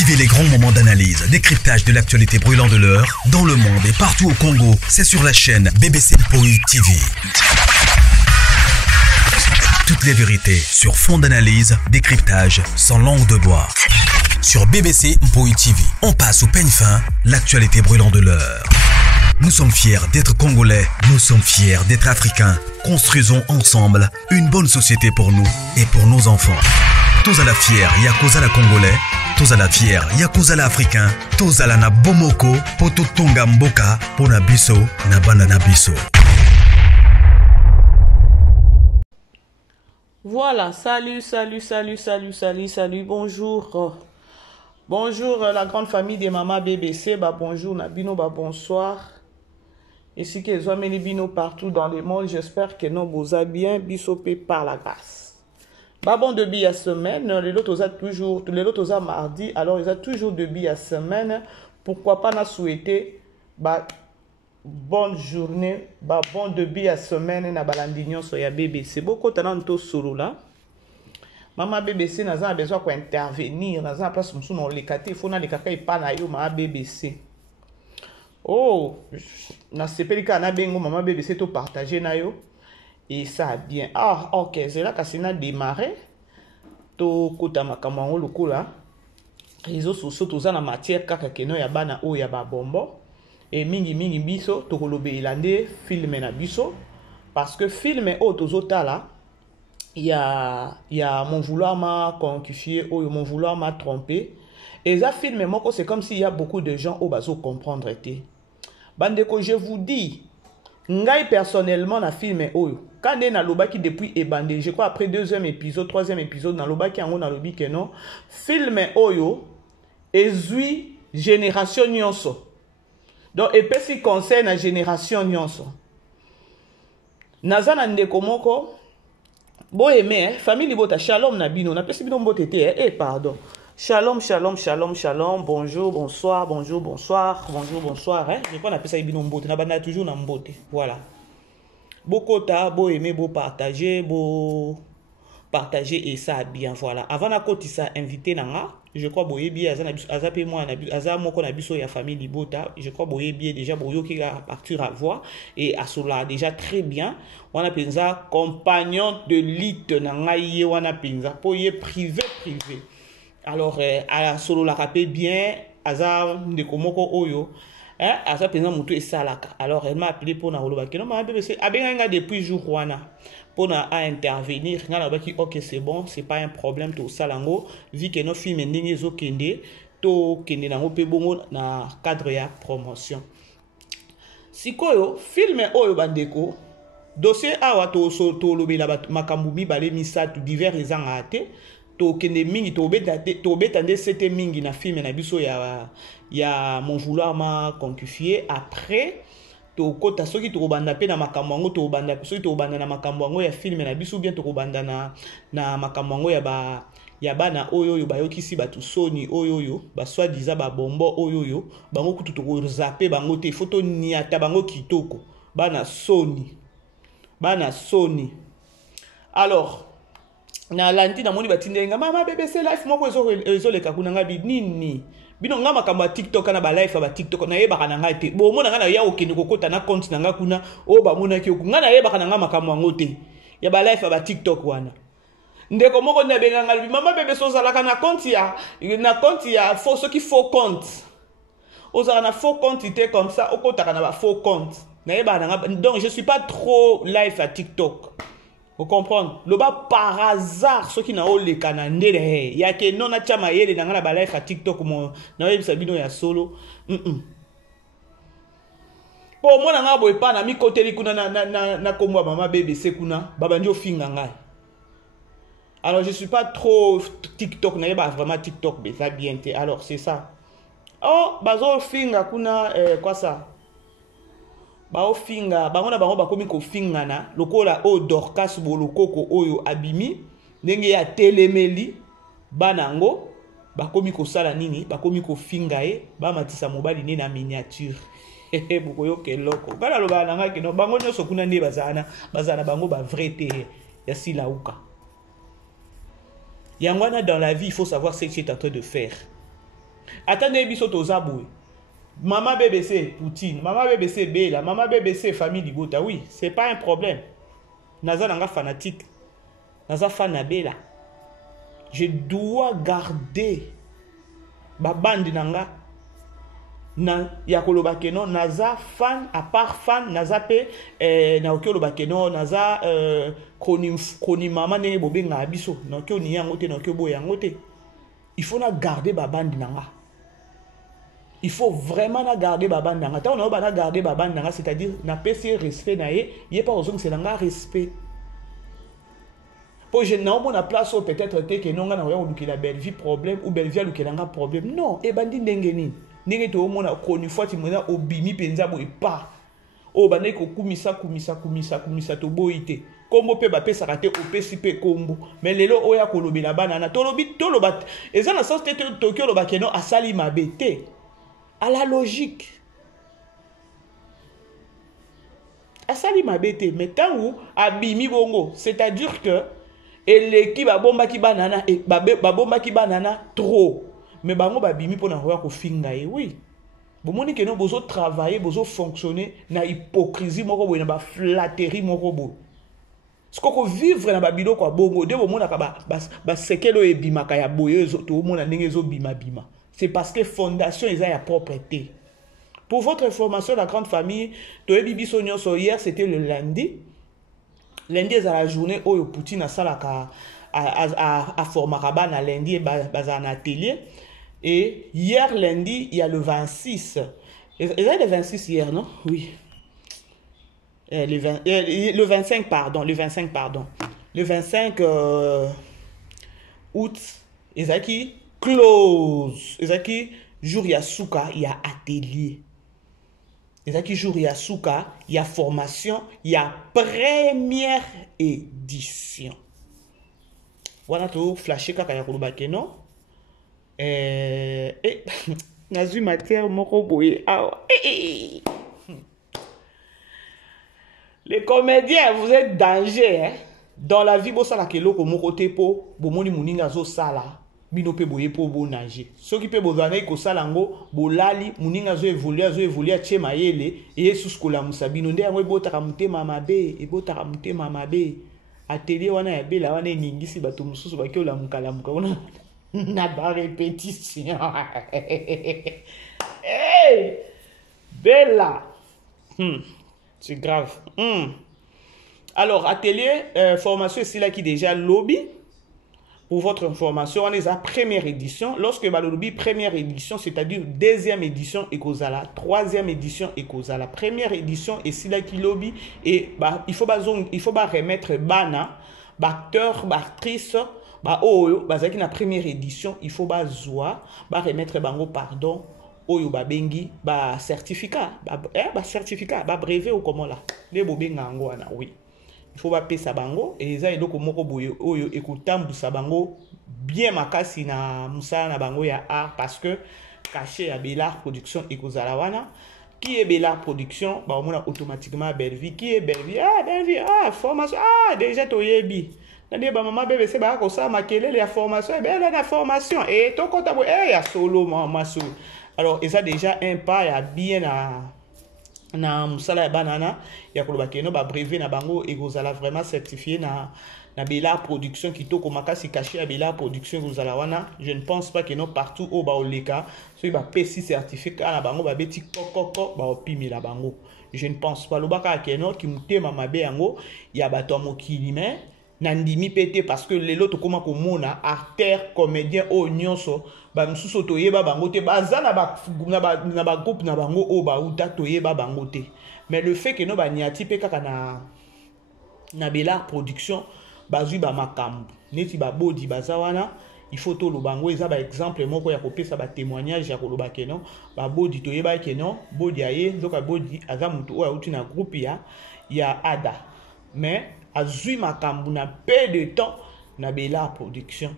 Vivez les grands moments d'analyse, décryptage de l'actualité brûlante de l'heure, dans le monde et partout au Congo. C'est sur la chaîne BBC Mpoï TV. Toutes les vérités sur fond d'analyse, décryptage, sans langue de bois. Sur BBC Mpoï TV, on passe au peigne fin, l'actualité brûlante de l'heure. Nous sommes fiers d'être Congolais, nous sommes fiers d'être Africains. Construisons ensemble une bonne société pour nous et pour nos enfants. Tous à la fière, Yakozala Congolais. Tous à la fière, Yakozala Africain. Tous à la na Bomoko, Poto Tonga Mboka, Pona Biso, Nabana Nabiso. Voilà, salut, bonjour. Bonjour la grande famille des mamans BBC, bonjour Nabino, bonsoir. Ici que les hommes bino partout dans le monde, j'espère que nous vous a bien bisopé par la grâce. Bon début à semaine, les autres toujours, les autres mardi, alors ils ont toujours début à semaine. Pourquoi pas nous souhaiter bonne journée, bon début à semaine na balandignon sur ya BBC. Beaucoup de solo là. Maman BBC n'a besoin d'intervenir, n'a pas son nom les il faut na les kaka pas na yo ma BBC. Oh, na sepelika na bengo maman BBC to partager na yo et ça bien. Ah, OK, c'est là que na démarré to kota makamwa lokola. Réseaux sociaux to za na matière kaka keno ya bana o ya ba bombo. Et mingi biso to kolobe ilande film na biso parce que film o tozota là il y a mon vouloir m'a conquifié ou mon vouloir m'a trompé et ça film moko c'est comme s'il y a beaucoup de gens au bazo comprendre été bandeko je vous dis ngai personnellement na film oyo quand na lobaki depuis ebandé je crois après deuxième épisode troisième épisode na lobaki yango na lobi que non film oyo ezui génération nyonso. Donc, et puis, si concerne la génération nyonso. Nazana ndeko moko, bo aimé, famille bota, shalom nabino, na pesi bino mbote te, pardon. Shalom, bonjour, bonsoir, Je crois na pesa bino mbote, na banda toujours na mbote, voilà. Beaucoup ta, bo aimé, bo partager et ça bien, voilà. Avant na koti ça invité nanga. Je crois boye bien azape moi aza moko na biso ya famille libota je crois boye bien déjà boyo qui va partir à voir et à cela déjà très bien on a penza compagnon de lit na ngai wana penza poye privé alors à solo la rapé bien aza ndeko moko oyo aza penza mutu esalaka alors elle m'a appelé pour na holoba que non ma BBC abenga depuis jour wana pour à intervenir ok c'est bon c'est pas un problème tout ça lango vu que nos films ndenge zo kende to kende nango pe bongo na cadre ya promotion sikoyo film oyo bandeko dossier awa to lobela makambu mibale misatu divers ezanga ate to kende mingi to beta nde c'était mingi na film na biso ya mon vouloir m'a conquifié après to kota soki to banda pe na makambo ngo to banda soki to banda na makambo ngo ya film na biso bien to banda na makambo ngo ya bana oyo bayokisi batu soni oyo ba soit disant ba bombo oyo bango kutu to zaper bango te photo ni ata bango kitoko bana soni alors na landi na moni batindenga mama BBC life moko ezo leka kunanga nini bino nga makambo ya TikTok na ba live ba TikTok na yeba kana ngai te bo mona nga na ya okende kokota na compte na nga kuna o ba mona ki nga na yeba kana nga makambo ngo te ya ba live ba TikTok wana ndeko moko na benga ngali mama bebe so zalaka na compte ya faux ce qui faux compte ozala na faux compte te comme ça okota na ba faux compte na yeba na donc je suis pas trop live à TikTok. Vous comprenez? Le bas par hasard, ceux qui n'ont pas les canaux, il y a que non à chama yele dans la balai à TikTok mon na web sabino ya solo. Pour moi na boy pas na mi côté li kuna na komwa mama BBC kuna babanjo finga ngai. Alors je suis pas trop TikTok na yeba vraiment TikTok mais ça bien té. Alors c'est ça. Oh bazo finga kuna quoi ça? Bao finga bango na bango bakomi ko finga na lokola o Dorcas bolokoko oyo abimi ndenge ya telemeli banango bakomi ko sala nini bakomi ko finga ba matisa mobali ne na miniature bokoyo keloko bala loba nanga ke no bango nyoso kuna nde bazana bango ba vrai te ya silauka. Yangwana dans la vie, il faut savoir ce que tu es en train de faire. Attendez, biso tozaboué. Maman BBC Poutine, maman BBC Bela, maman BBC famille Libota. Oui, c'est pas un problème. Naza nanga fanatique. Naza fan na Bela. Je dois garder ba bande nanga na ya koloba keno naza fan à part fan naza pe na okoloba keno naza koni mama ndenge bobenga biso na okoni yango te na okoboya yango te. Il faut na garder ba bande nanga. Il faut vraiment na garder ba bande nanga. Tant on a na garder ba bande nanga, c'est-à-dire na pesi respect na ye pas ozong c'est nanga respect. Pour je n'ai pas place où peut-être que non on a la belle vie problème ou belle vie a problème. Non, et bandi ndengeni. Ndenge to mona konnu fois ti mona obimi penza boy pas. O bande ko kumisa to boité. Kombo pe ba pe sarate o pe sipe kombo. Mais lelo oya kolobi la banana tolobat. Et ça na sens te Tokyo lo bakeno asali mabete. À la logique. Asali mabete mais tant où abimi bongo, c'est-à-dire que et l'équipe a bomba ki banana et bomba ki banana trop mais bango ba bimi pona ko finga e oui bon moni que non bozo travailler bozo fonctionner na hypocrisie moko bo na ba flatterie moko bo ce qu'on vivre na ba bilo kwa bongo de bo mona ka ba sekelo e bima ka ya boyezo to mona ndenge zo bima c'est parce que fondation ils a ya propreté. Pour votre information, la grande famille to e bibi sonyo so hier c'était le lundi. Lundi est à la journée où Poutine a salaka à Formaraba na lundi et bazan atelier. Et hier lundi il y a le 26. Il y a le 26 hier non? Oui. Le 25 pardon. Le 25 août. Ezaki close. Ezaki jour yasuka il y a atelier. Et ça qui joue il y a souka, il y a formation, il y a première édition. Voilà tout flashé kaka ya koloba keno. Nazu matière moko boye. Les comédiens, vous êtes danger hein. Dans la vie bo sala keloko moko tepo, bo moni muninga zo sala. Bino pe boye po bo nager. Ceux qui pe bozana ko salango bolali muninga zo évoluer tie mayele et yesus ko la musabino nde yango ebotaka mutema mabe atelier wana ya bela wana ningisi bato mususu bakio la mukala mukona na ba répétition. Hey! Bella. C'est grave. Alors atelier formation c'est là qui déjà lobby. Pour votre information, on est à première édition. Lorsque Balobi première édition, c'est-à-dire deuxième édition Ekozala, troisième édition Ekozala, première édition et c'est là qui lobby et bah il faut remettre bana, acteur, actrice, oyo, qui na première édition, il faut remettre bango pardon, oyo bengi certificat, certificat, brevet ou comment là, les bobenga ngwana oui. Il faut pas payer sa bango et ça eloko moko boye oyo ekotambu sa bango bien makasi na musala na bango ya art parce que caché ya Bellard production ekozala wana qui est Bellard production ba on a automatiquement Bellevie qui est Bellevie formation déjà toyebi ndé ba maman bébé c'est ba ko sa makelele ya formation et belle na formation et to kota bo ya solo maso alors et ça déjà un pas ya bien na musala ya banana ya koloba keno ba brevet na bango ekozala vraiment certifié na Bellard production kitoko makasi caché ya Bellard production ekozala wana je ne pense pas que non partout au ba oleka so ba PC certificat na bango ba beti kokoko ba opimi la bango je ne pense pas lobaka keno ki mutema mabe yango ya bato mokili mais nandimi pété parce que les autres comment komona artère comédien o nyonso ba msuso toyeba bango te baza na ba groupe na bango o ba uta toyeba bango te mais le fait que no ba niati pe kaka na Bellard production bazui ba makambu neti ba bodi bazawana il faut to lo bango eza ba exemple moko ya kopesa ba témoignage ya koloba keno ba bodi toyeba keno bodi aye nzoka bodi aza mutu o uti na groupe ya ada mais azui makambu na peu de temps na Bellard production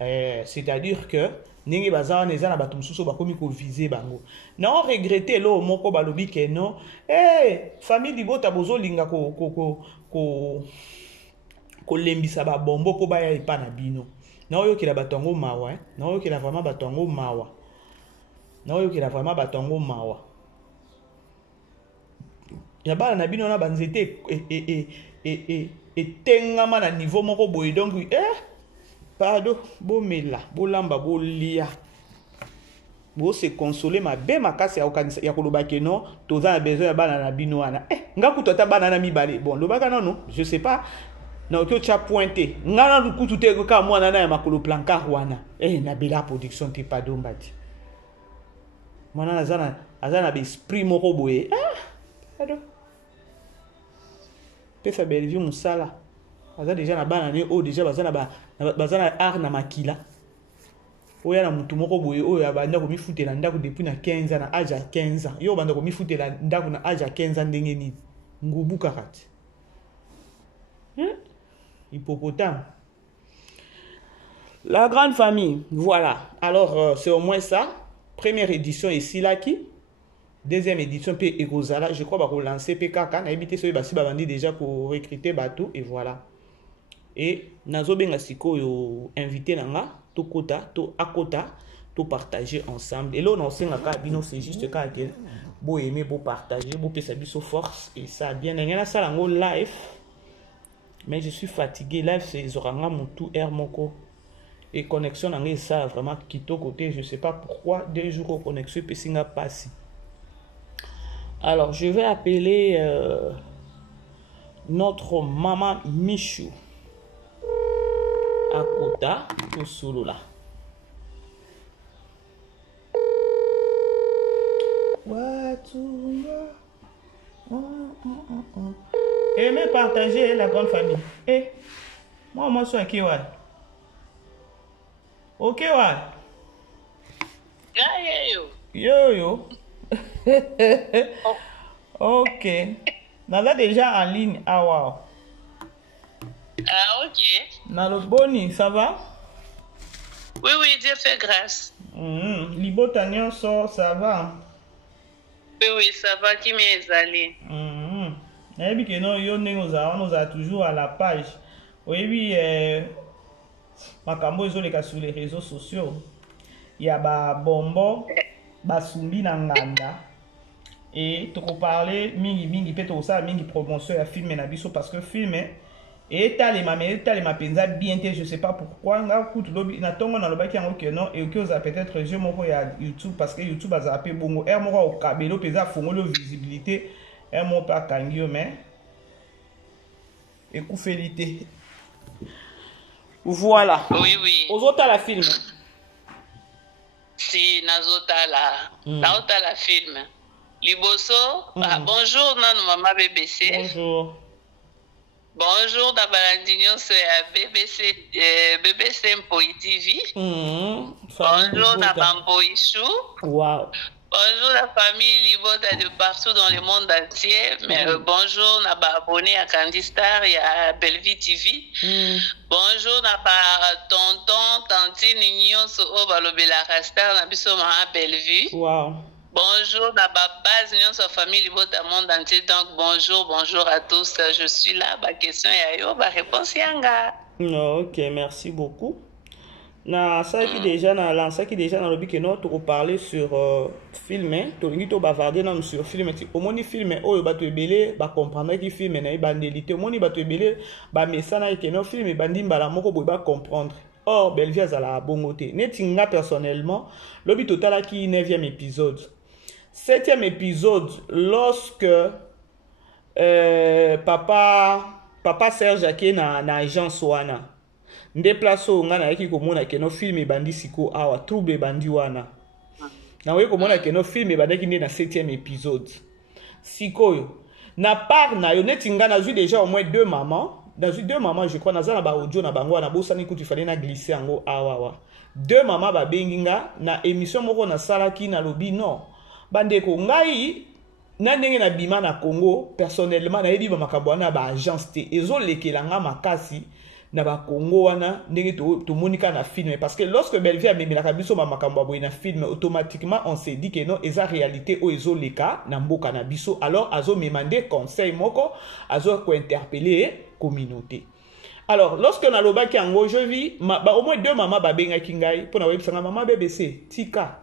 c'est-à-dire que ningi bazawa neza na bato mususu bakomi ko viser bango na regretter lo moko balobi ke non famille Libota bozo linga ko lembisa ba bombo po baya ipa na bino na oyo kila bato ngo mawa na oyo kila vraiment bato ngo mawa na oyo kila vraiment batongo mawa ya bana na bino na banzete etengama na niveau moko boye donc pardon bomela bolamba bolia bo se consoler mabe makasi ya koloba ke non toza na besoin ya bana na bino wana nga kutu ata bana na mibale bon lobaka non je sais pas na oto cha pointé nga na kutu te ka mwana na ya makolo plancard wana na bela production te pardon bati mwana azana be esprit moko boye pardon pesa Bellevue musala aza déjà na bana ne o déjà bazana art na makila oya na mutu moko boye oyo abanda komifutela ndako depuis na 15 ans na âge ya 15 ans yo banda komifutela ndako na âge ya 15 ans ndenge nini ngubu kakati hippopotame. La grande famille, voilà. Alors c'est au moins ça. Première édition ici là qui deuxième édition P Egozala, je crois qu'on va lancer PKK na éviter ce basi bandi déjà pour recruter bateau et voilà. Et nazo benga siko yo invité nanga to kota to akota to partager ensemble. Et là on enseigna ka bino c'est juste ka que beau aimer beau partager beau pesa biso force et ça bien ngana sala ngo live. Mais je suis fatigué live c'est zoranga mutu air moko. Et connexion nanga ça vraiment quitto côté, je sais pas pourquoi 2 jours au connexion pesinga passi. Alors, je vais appeler notre maman Michou à Kota au solo là. Aimez partager la grande famille. Moi, je suis un Kiwan. Ok, ouais. Yo. Ok. Nala déjà en ligne. Ah, wow. Ah, ok. Nalo Boni, ça va? Oui, Dieu fait grâce. Libo Tanyon sort, ça va? Oui, ça va, qui m'est allé? Et puis, non, nous a toujours à la page. Oui, makambo ezoleka sur les réseaux sociaux. Il y a ba bombo, ba sumbi na nganda. Et tu peux parler mingi peut ça mingi promotion ya film na biso parce que film et tali ma penza bien je sais pas pourquoi nga kutu lobi na tongo na lobaki yango que non et que ça peut-être je moko ya YouTube parce que YouTube a zappé bongo er moko au kabelo peza fongolo visibilité er mo pa kangio mais écoufélité. Voilà. Oui. Aux autres à la film. Si, nazota la film. Liboso, bonjour, non, maman BBC. Bonjour. Bonjour, Dabalandinho, c'est BBC Mpoi TV. Bonjour, Nabambo Ichou. Wow. Bonjour la famille Libota de partout dans le monde entier. Mais bonjour abonné à Candy Star et à Bellevue TV. Bonjour tonton, tantine nyonso obalobela Star na biso ma Bellevue. Wow. Bonjour base nyonso famille Libota monde entier. Donc bonjour à tous. Je suis là. Ba question ya yo, ba réponse yanga. Ok, merci beaucoup. Na ça qui déjà na lancé qui déjà dans le but que nous to parler sur film to lingi to bavarder non sur film au moni film oyo ba to ebele ba comprendre ki film na bandélité au moni ba to ebele ba mesana que no film bandi mbala moko boy ba comprendre. Or Bellevue azala bongote netinga personnellement le but total qui 9e épisode 7e épisode lorsque papa Serge Ake na agence wana ndeplaso nga na yaki komona keno film bandi siko awa trouble bandi wana na we komona keno film bandaki nde na 7e épisode sikoyo na part na yo neti nga na zui déjà au moins 2 mamans je crois naza na ba audio na bango na bosani kutu fallait na glisser yango awa 2 mamans ba benginga na émission moko na salaki na lobi non bandeko ngai na ndenge na bima na Congo personnellement na yebi ba makambo na ba agence te ezolekela nga makasi na ba Congo wana ndenge to monika na film parce que lorsque Bellevue a memé la kabiso ma makambo boy na film automatiquement on s'est dit que non eza réalité o ezoleka na mboka na biso alors azo memande conseil moko azo ko interpeller communauté. Alors lorsque na lobaki yango je vis au moins 2 mamans ba benga kingai pour na websanga maman BBC tika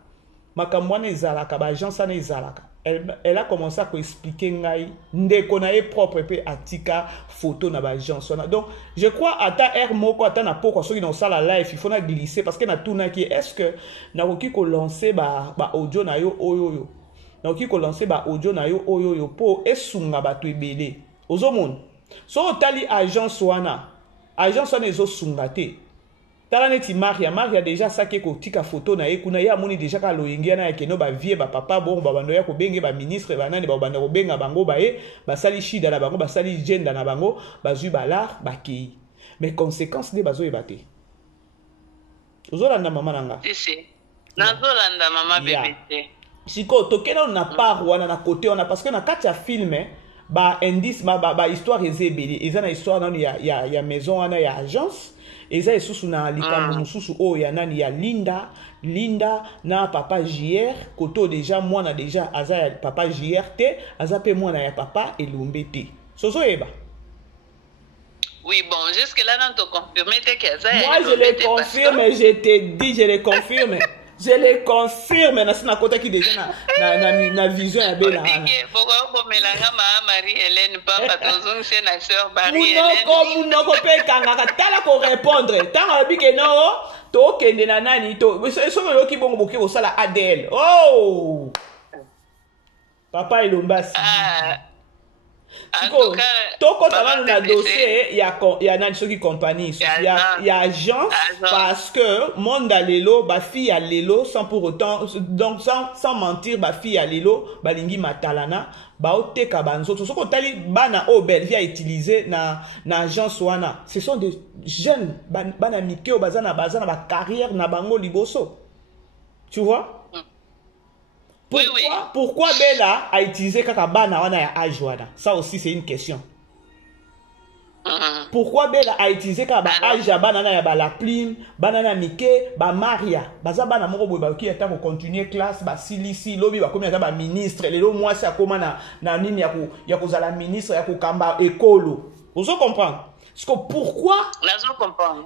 makamwana ezalaka ba agence ana ezalaka. Elle a commencé à expliquer ngai ndeko na ye propre pe atika photo na ba agence. Donc je crois ata air moko ata na poko soki na sala live il faut na glisser parce que na tuna ki est-ce que na koki ko lancer ba audio na yo oyoyo. Na koki ko lancer ba audio na yo oyoyo po esunga bato ebele. Ozomon. So tali agence wana ezo sunga te. Tala neti Maria déjà sake ko tika photo na ye kuna ya moni déjà ka loyengi na ekeno ba vie ba papa bon ba bando ya ko benge ba ministre ba nani ba bando ko benga bango ba ye ba sali shida na bango ba sali gender na bango ba zui ba lar ba kei. Mais conséquences de bazo ebate. Ozolanda mama nanga. Si. Nazolanda mama bébé. Siko tokena na part wana na côté wana parce que na kati ya film ba indice ba histoire ezebeli eza na histoire nani ya maison wana ya agence. Eza esusu na likambo mususu o ya nani ya Linda na papa JR koto déjà mwana déjà aza ya papa JR te aza pe mwana ya papa Elombe te. Sozo eba. Oui, bon, jusque là on te confirme que aza ya. Moi je le confirme, je te dis, je le confirme. Je le confirme na sina kota ki déjà na vision ya bela ana. Boko melanga Marie-Hélène papa tozong c'est na sœur Marie-Hélène. Munoko pe kanga tala ko répondre. Tanga bi ke no to kende na nani to so yo ki bongo boki ko sala ADL. Oh. Papa Elombasi. Siko, toko tabana na dossier ya nani soki compagnie ya agence parce que monde à lelo ba fille à lelo sans pour autant donc sans mentir ba fille à lelo balingi matalana ba oteka banzo soko tali bana o Belgique a utilisé na agence wana ce sont des jeunes bana mikeo bazana ba carrière na bango liboso tu vois. Pourquoi Bella a utilisé Kakabana wana ya âge wana? Ça aussi c'est une question. Pourquoi Bella a utilisé Kakabana âge ya banana ya ba la plume, banana Mike, ba Maria, baza bana moko boy ba ki ata ko continuer classe ba silisi lobi ba komi ata ba ministre lelo moi ça koma na nini ya ko zala ministre ya ko kamba ekolo. Vous comprenez? Parce que pourquoi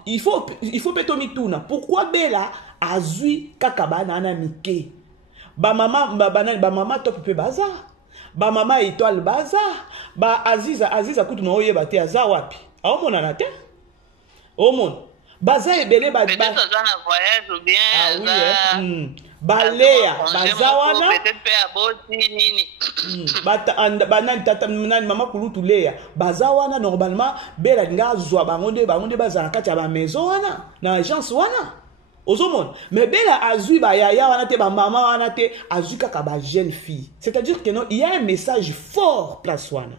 il faut petomi tuna. Pourquoi Bella a zui Kakabana na Mike? Ba mama top pe baza ba mama étoile baza ba Aziza kutu no oyeba te aza wapi aomona na te omona baza ebele ba peut-être dans un voyage ou bien balea baza wana peut-être pe aboti nini banani tata nani mama kulutu leya baza wana normalement bela nga zwa bangonde baza na kati ya ba maison wana na agence wana. Ozomon, mais Bella azui ba yaya wana te ba maman wana te azui kaka ba jeune fille. C'est-à-dire que non, il y a un message fort place wana.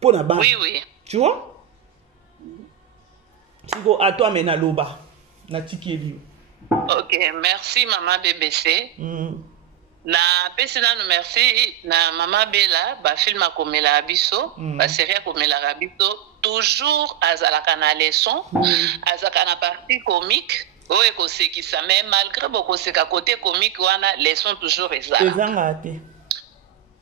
Pour na ba. Oui. Tu vois? Siko à toi mena loba. Na tiki ebi. OK, merci maman BBC. Na pesina no merci na maman Bella ba film akomela abiso, ba série akomela abiso toujours azalaka na leçon, azalaka na partie comique. Oui, que ça, mais malgré beaucoup de côté comique, wana leçon toujours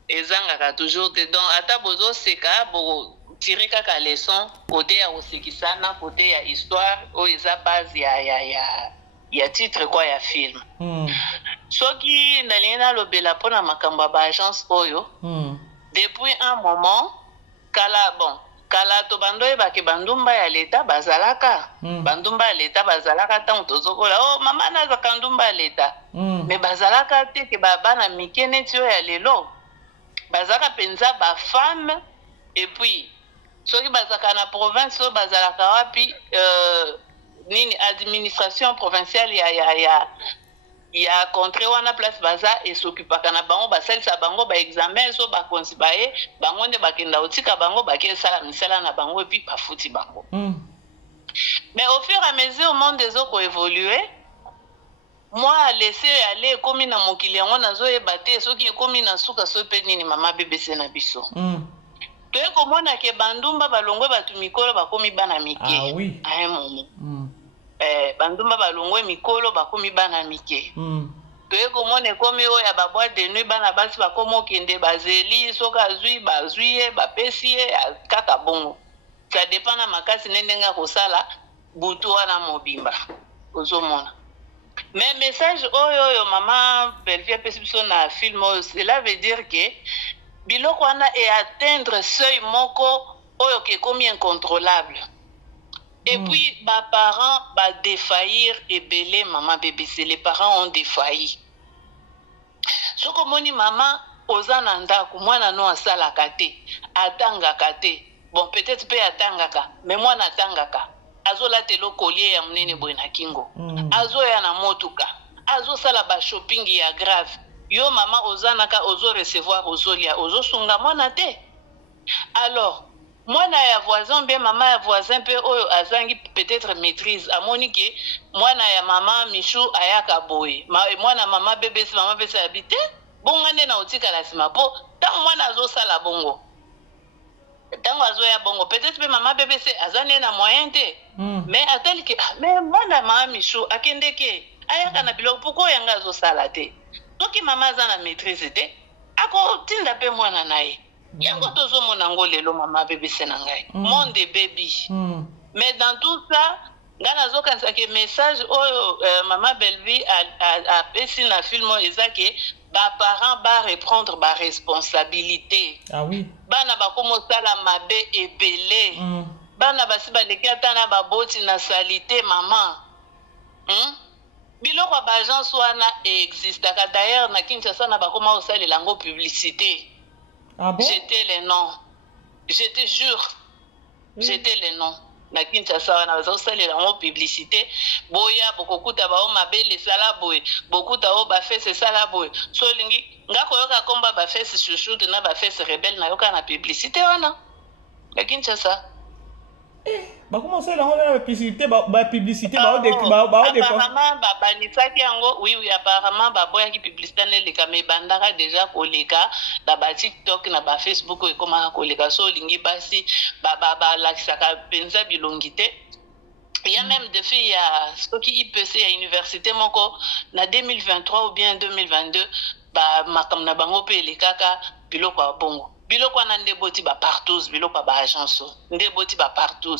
ezanga toujours donc ata bozo seka bo tirer kaka leçon côté ya osekisa na côté ya histoire o eza base ya titre quoi ya film. Soki ndalina lobela pona makamba ba agence oyo depuis un moment kala to bando ebake bandumba ya leta bazalaka bandumba ya leta bazalaka tango tozokola oh mama naza kandumba ya leta mais bazalaka te ke bana mike neti oyo ya lelo bazalaka penza ba femme et puis soki bazalaka na province oyo bazalaka wapi nini administration provinciale ya contre wana place baza et s'occupaka na bango basalisa bango ba examen so ba konsibaye bango nde bakenda otika bango bakesala misala na bango et puis bafuti bango. Mais au fur et à mesure le monde des autres évoluer moi laisser aller comme na mokili yango nazo ebate soki komi na suka so pe nini mama BBC na biso. To ekomona ke bandumba balongwe batu mikolo bakomi bana mike. Ah oui. À un moment. Bandumba balongwe mikolo bakomi bana mike. Toye komone komi oya ba boîte de nuit bana basi bakomo kende bazeli soka bazui bapesi kaka bongo. Ça dépend na makasi nendenga kosala butu wana mobimba. Ozomona. Mais message oyo maman Belvi apesi biso na film oyo, cela veut dire que biloko wana et atteindre seuil moko oyo ke komi incontrôlable. Et puis ba parents ba défaillir ebele maman BBC, les parents ont défailli. Soko moni maman oza na ndako mwana no asalaka te, atangaka te. Bon peut-être pe atangaka, mais mwana atangaka. Azola telo collier ya munene boy na kingo. Azo ya na motuka. Azo sala ba shopping ya grave. Yo mama ozanaka ozo recevoir ozolia ozo sunga mwana te. Alors, mwana ya voisin bien mama ya voisin pe oyo azangi peut-être maîtrise amoni ke mwana ya mama Michou ayaka boy. Mwana mama bébé mama bébé habité. Bongane na otika la sima po tant mwana azo sala bongo. Tant azo ya bongo peut-être pe mama bébé azane na moyen te. Mais ateli ke mais mwana mama Michou akende ke ayaka na biloko pourquoi yanga azo sala te. Soki mama zana maîtrise te ako tinda pe mwana nae. Yango tozo mona ngo lelo mama bébé senangai. Monde baby. Mais dans tout ça, ngana zo kanisa ke message oyo mama Belvi a pesi na film ezake ba parents ba reprendre ba responsabilité. Ah oui. Bana ba komo sala mabe ebele. Bana basi ba lekata na ba boti na salité maman. Biloko ba agence wana existe ka d'ailleurs na Kinshasa na ba koma osali lango publicité. Ah bon? J'étais les noms. Je te jure. J'étais les noms. Na Kinshasa wana osali lango publicité. Boya bokokuta ba o mabele sala boy. Bokuta o ba fesse sala boy. So lingi ngako yoka komba ba fesse chouchou na ba fesse rebelle na yoka na publicité wana. Na Kinshasa. Comment ça la publicité publicité apparemment banisaki yango oui apparemment baboya ki publicité ne leka me bandaka déjà koleka na ba TikTok na ba Facebook e komaka koleka so lingi basi ba lakisaka penza bilongi te. Il y a même des filles à Stoki IPC à université moko na 2023 ou bien 2022 ba makamna bango pe lekaka biloko ya bongo. Biloko na ndeboti ba partout, biloko ba agence, ndeboti ba partout,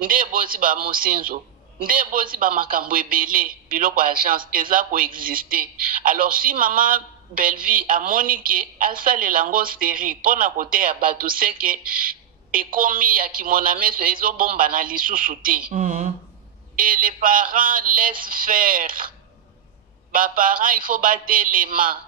ndeboti ba mosinzo, ndeboti ba makambo ebele, biloko agence eza ko exister. Alors si maman Belvi a monique asalela ngo série pona côté ya bato seke ekomi ya kimona meso ezo bomba na lisusu te. Et les parents laissent faire. Ba parents il faut battre les mains.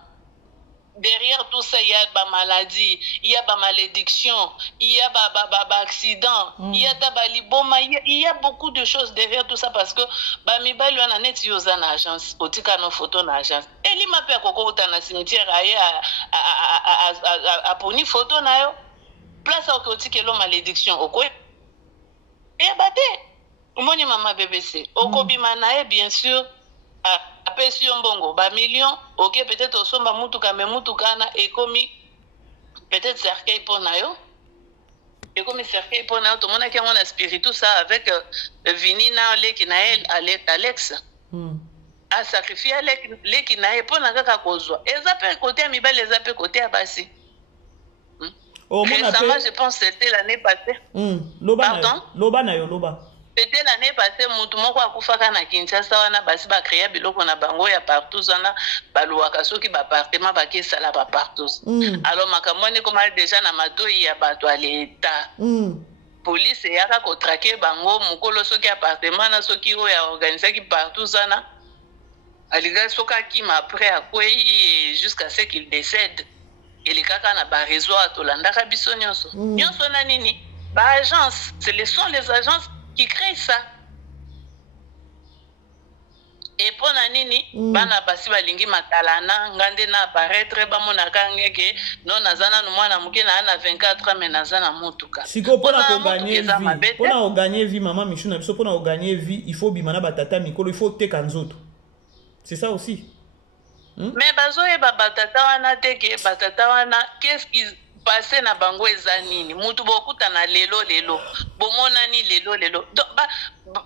Derrière tout ça, il y a des maladies, il y a des malédictions, il y a des accidents, il y a des liboma, il y a beaucoup de choses derrière tout ça parce que mi bali wana net yoza na agence, otika no photo na agence. Eli mape akoko uta na cimetière aye a poni photo na yo. Place au otike lo malédiction okwe. Et bate. Umoni mama BBC. Okobima na bien sûr. Après si on bongo ba million OK peut-être osomba mutuka me mutuka na ekomi peut-être cercueil pour na yo ekomi cercueil pour na to mona ki on a spiritu ça avec Vinina leki na elle Alex a sacrifié leki na pour na kaka kozwa eza pe côté mi bale eza pe côté ya basi récemment je pense c'était l'année passée loba na yo loba. C'était l'année passée, mutu moko akufaka na Kinshasa wana basi ba créer biloko na bango ya partout wana baluaka soki ba appartement ba kesala ba partout. Alors makamone koma déjà na matoi ya bato à l'état. Police yaka ko traquer bango mukolo soki appartement na soki o ya organiser ki partout wana. Aliga soka ki après akwei jusqu'à ce qu'il décède. Il kaka na ba réseau atolandaka biso nyonso. Nyonso na nini? Ba agence, sont les agences qui crée ça. Et pour nini bana basi balingi matalana ngande na apparaître ba mona kangeke non nazana no mwana muke na 24 ans mais nazana mutuka. Siko pona ko gagner vie. Pona ko gagner vie maman Michou na biso pona ko gagner vie, il faut bimana batata mikolo, il faut teka nzoto. C'est ça aussi. Mais bazo e batata wana teke batata wana qu'est-ce qui passé na bango ezanini mutu bokuta na lelo bomona ni lelo donc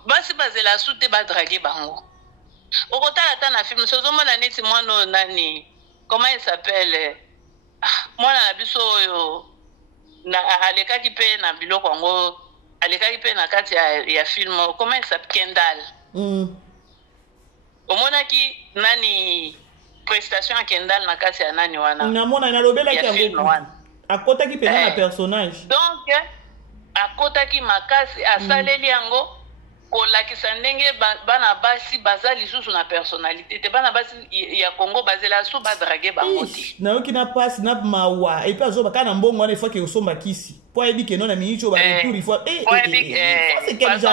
basi bazela sute ba draguer bango okotala ta na film sozo mona neti mwana nani comment il s'appelle mwana na biso oyo na alekaki pe na biloko ngo alekaki pe na kati ya film comment il s'appelle Kendall omonaki nani prestation ya Kendall na kasi ya nani wana namona nalobelaki yango akotaki pena na personnage donc akotaki makasi asaleli yango kolakisa ndenge bana basi baza lisusu na personnalité te bana basi ya Congo bazela su badrage bango te nayoki na pasi na mawa epi azoba kaka na mbongo wana efaki osomba kisi po ayebi ke no na miniti oyo baretour ifo epuis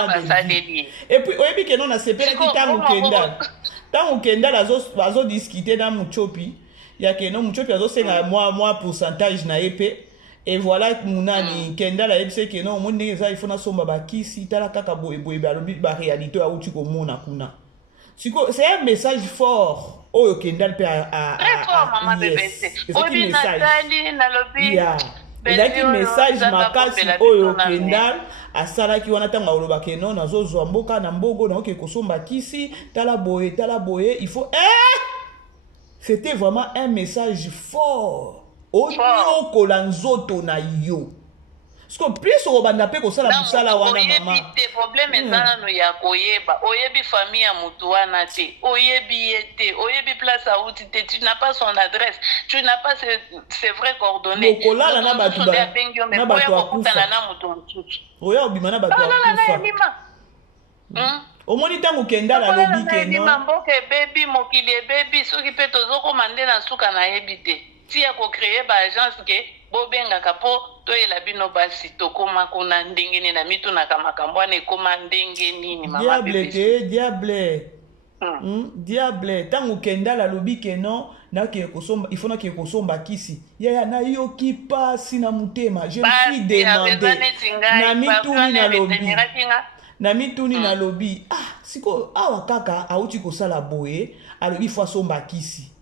oyebi ke no nasepelaki ntango Kendall azodiskite na Muchopi ya ke no Muchopi azosenga mwa pourcentage na ye pe et voilà munani Kendall ayebise ke no omoni ndenge eza ifo nasomba bakisi tala kaka boyeboye balobi baréalité auti komona kuna siko c'est un message fort oyo Kendall mpe ezalaki message makasi oyo Kendall asalaki wana ntango alobaka no nazozwa mboka na mbongo naoke kosomba kisi tala boye il faut c'était vraiment un message fort onyokola nzoto na yo siko plus okobanda mpe kosala mosala wana mama problème ezala no ya koyeba oyebi famille ya mutu wana te oyebi ye te oyebi place auti te tu n'as pas son adresse tu n'as pas ses vrais coordonnées okolala na bato akufa na mutu mosusu oya obima na bato akufa omoni ntango Kendall alobi ke no mboka ebebi mokili ebebi soki mpe tozokoma nde na suka nayebi te ti ya kocreye baagence ke bobengaka mpo toyela bino basi tokoma kuna ndenge nini na mitunaka makambo wana ekoma ndenge nini diable ntango Kendall alobi ke no ifo nakee kosomba kisi yaya nayoki pasi na motema je me suis demandé na mituni nalobi sikoyo awa kaka auti kosala boye alobi ifo asomba kisi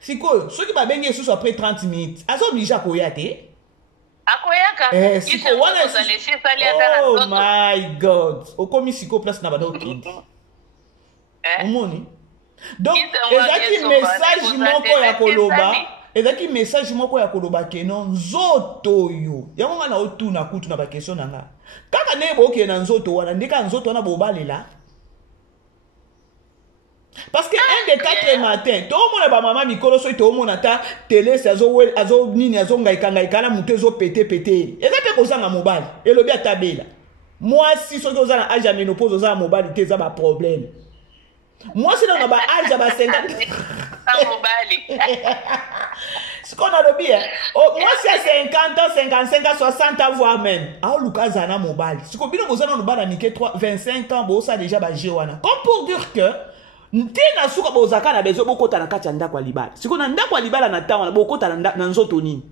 sikoyo soki babengi esusu après 30 minutes azoblige akoya te akoyaka oh my god okomi sikoyo place na bana okende omoni donc ezalaki message moko ya koloba keno nzoto oyo yango nga na otuna kutu na bakestion na nga kaka ndenge bookende na nzoto wana ndeka nzoto wana bobalela parce que un des 4 matin toomona bamama mikolo soki toomona ta telese nini azongaika na moto ezopete eza mpe kozanga mobali elobi atabela mwasi soki oza na age ya ménopause oza na mobali te eza baproblème mwasi nanga ba age ya ba50 siko nalobi mwasi ya 50 ans 55 ans 60 ans voire même aoluka azala na mobali siko bino boza nano bana mike 25 ans bosa déjà baje wana comme pour dire que nte na suka bozaka na bezo bokota na kati ya ndako ya libala siko na ndako ya libala na ntango na bokota na nzoto nini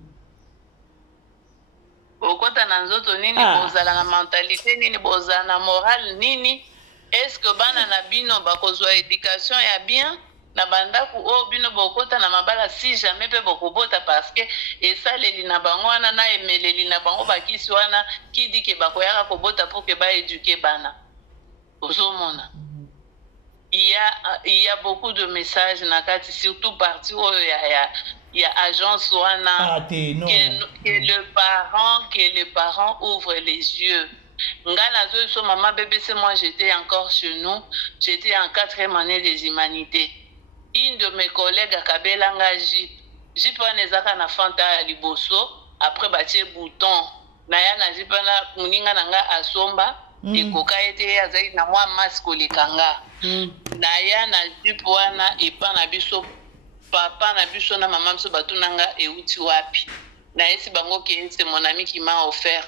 bokota na nzoto nini bozala na mentalité nini bozala na morale nini est-ce que bana na bino bakozwa éducation ya bien na bandaku o bino bokota na mabala si jamais pe bokobota parce que esaleli na bango wana na emeleli na bango bakisi wana kidi ke bakoyaka kobota pour que ba éduquer bana ozomona. Il y a beaucoup de messages nakati surtout parti il y a agence wana que le parent ouvre les yeux. Ngana zo maman BBC, moi j'étais encore chez nous, j'étais en 4e année des humanités. Une de mes collègues a kabelanga Jeep nezaka na fanta liboso après batie bouton na ya na Jeep na muninga nanga asomba ekoka ete azali na mwa masque lekanga na ya na Jeep wana epa na biso papa na biso na maman biso batunanga euti wapi na esi bango ke c'est mon ami qui m'a offert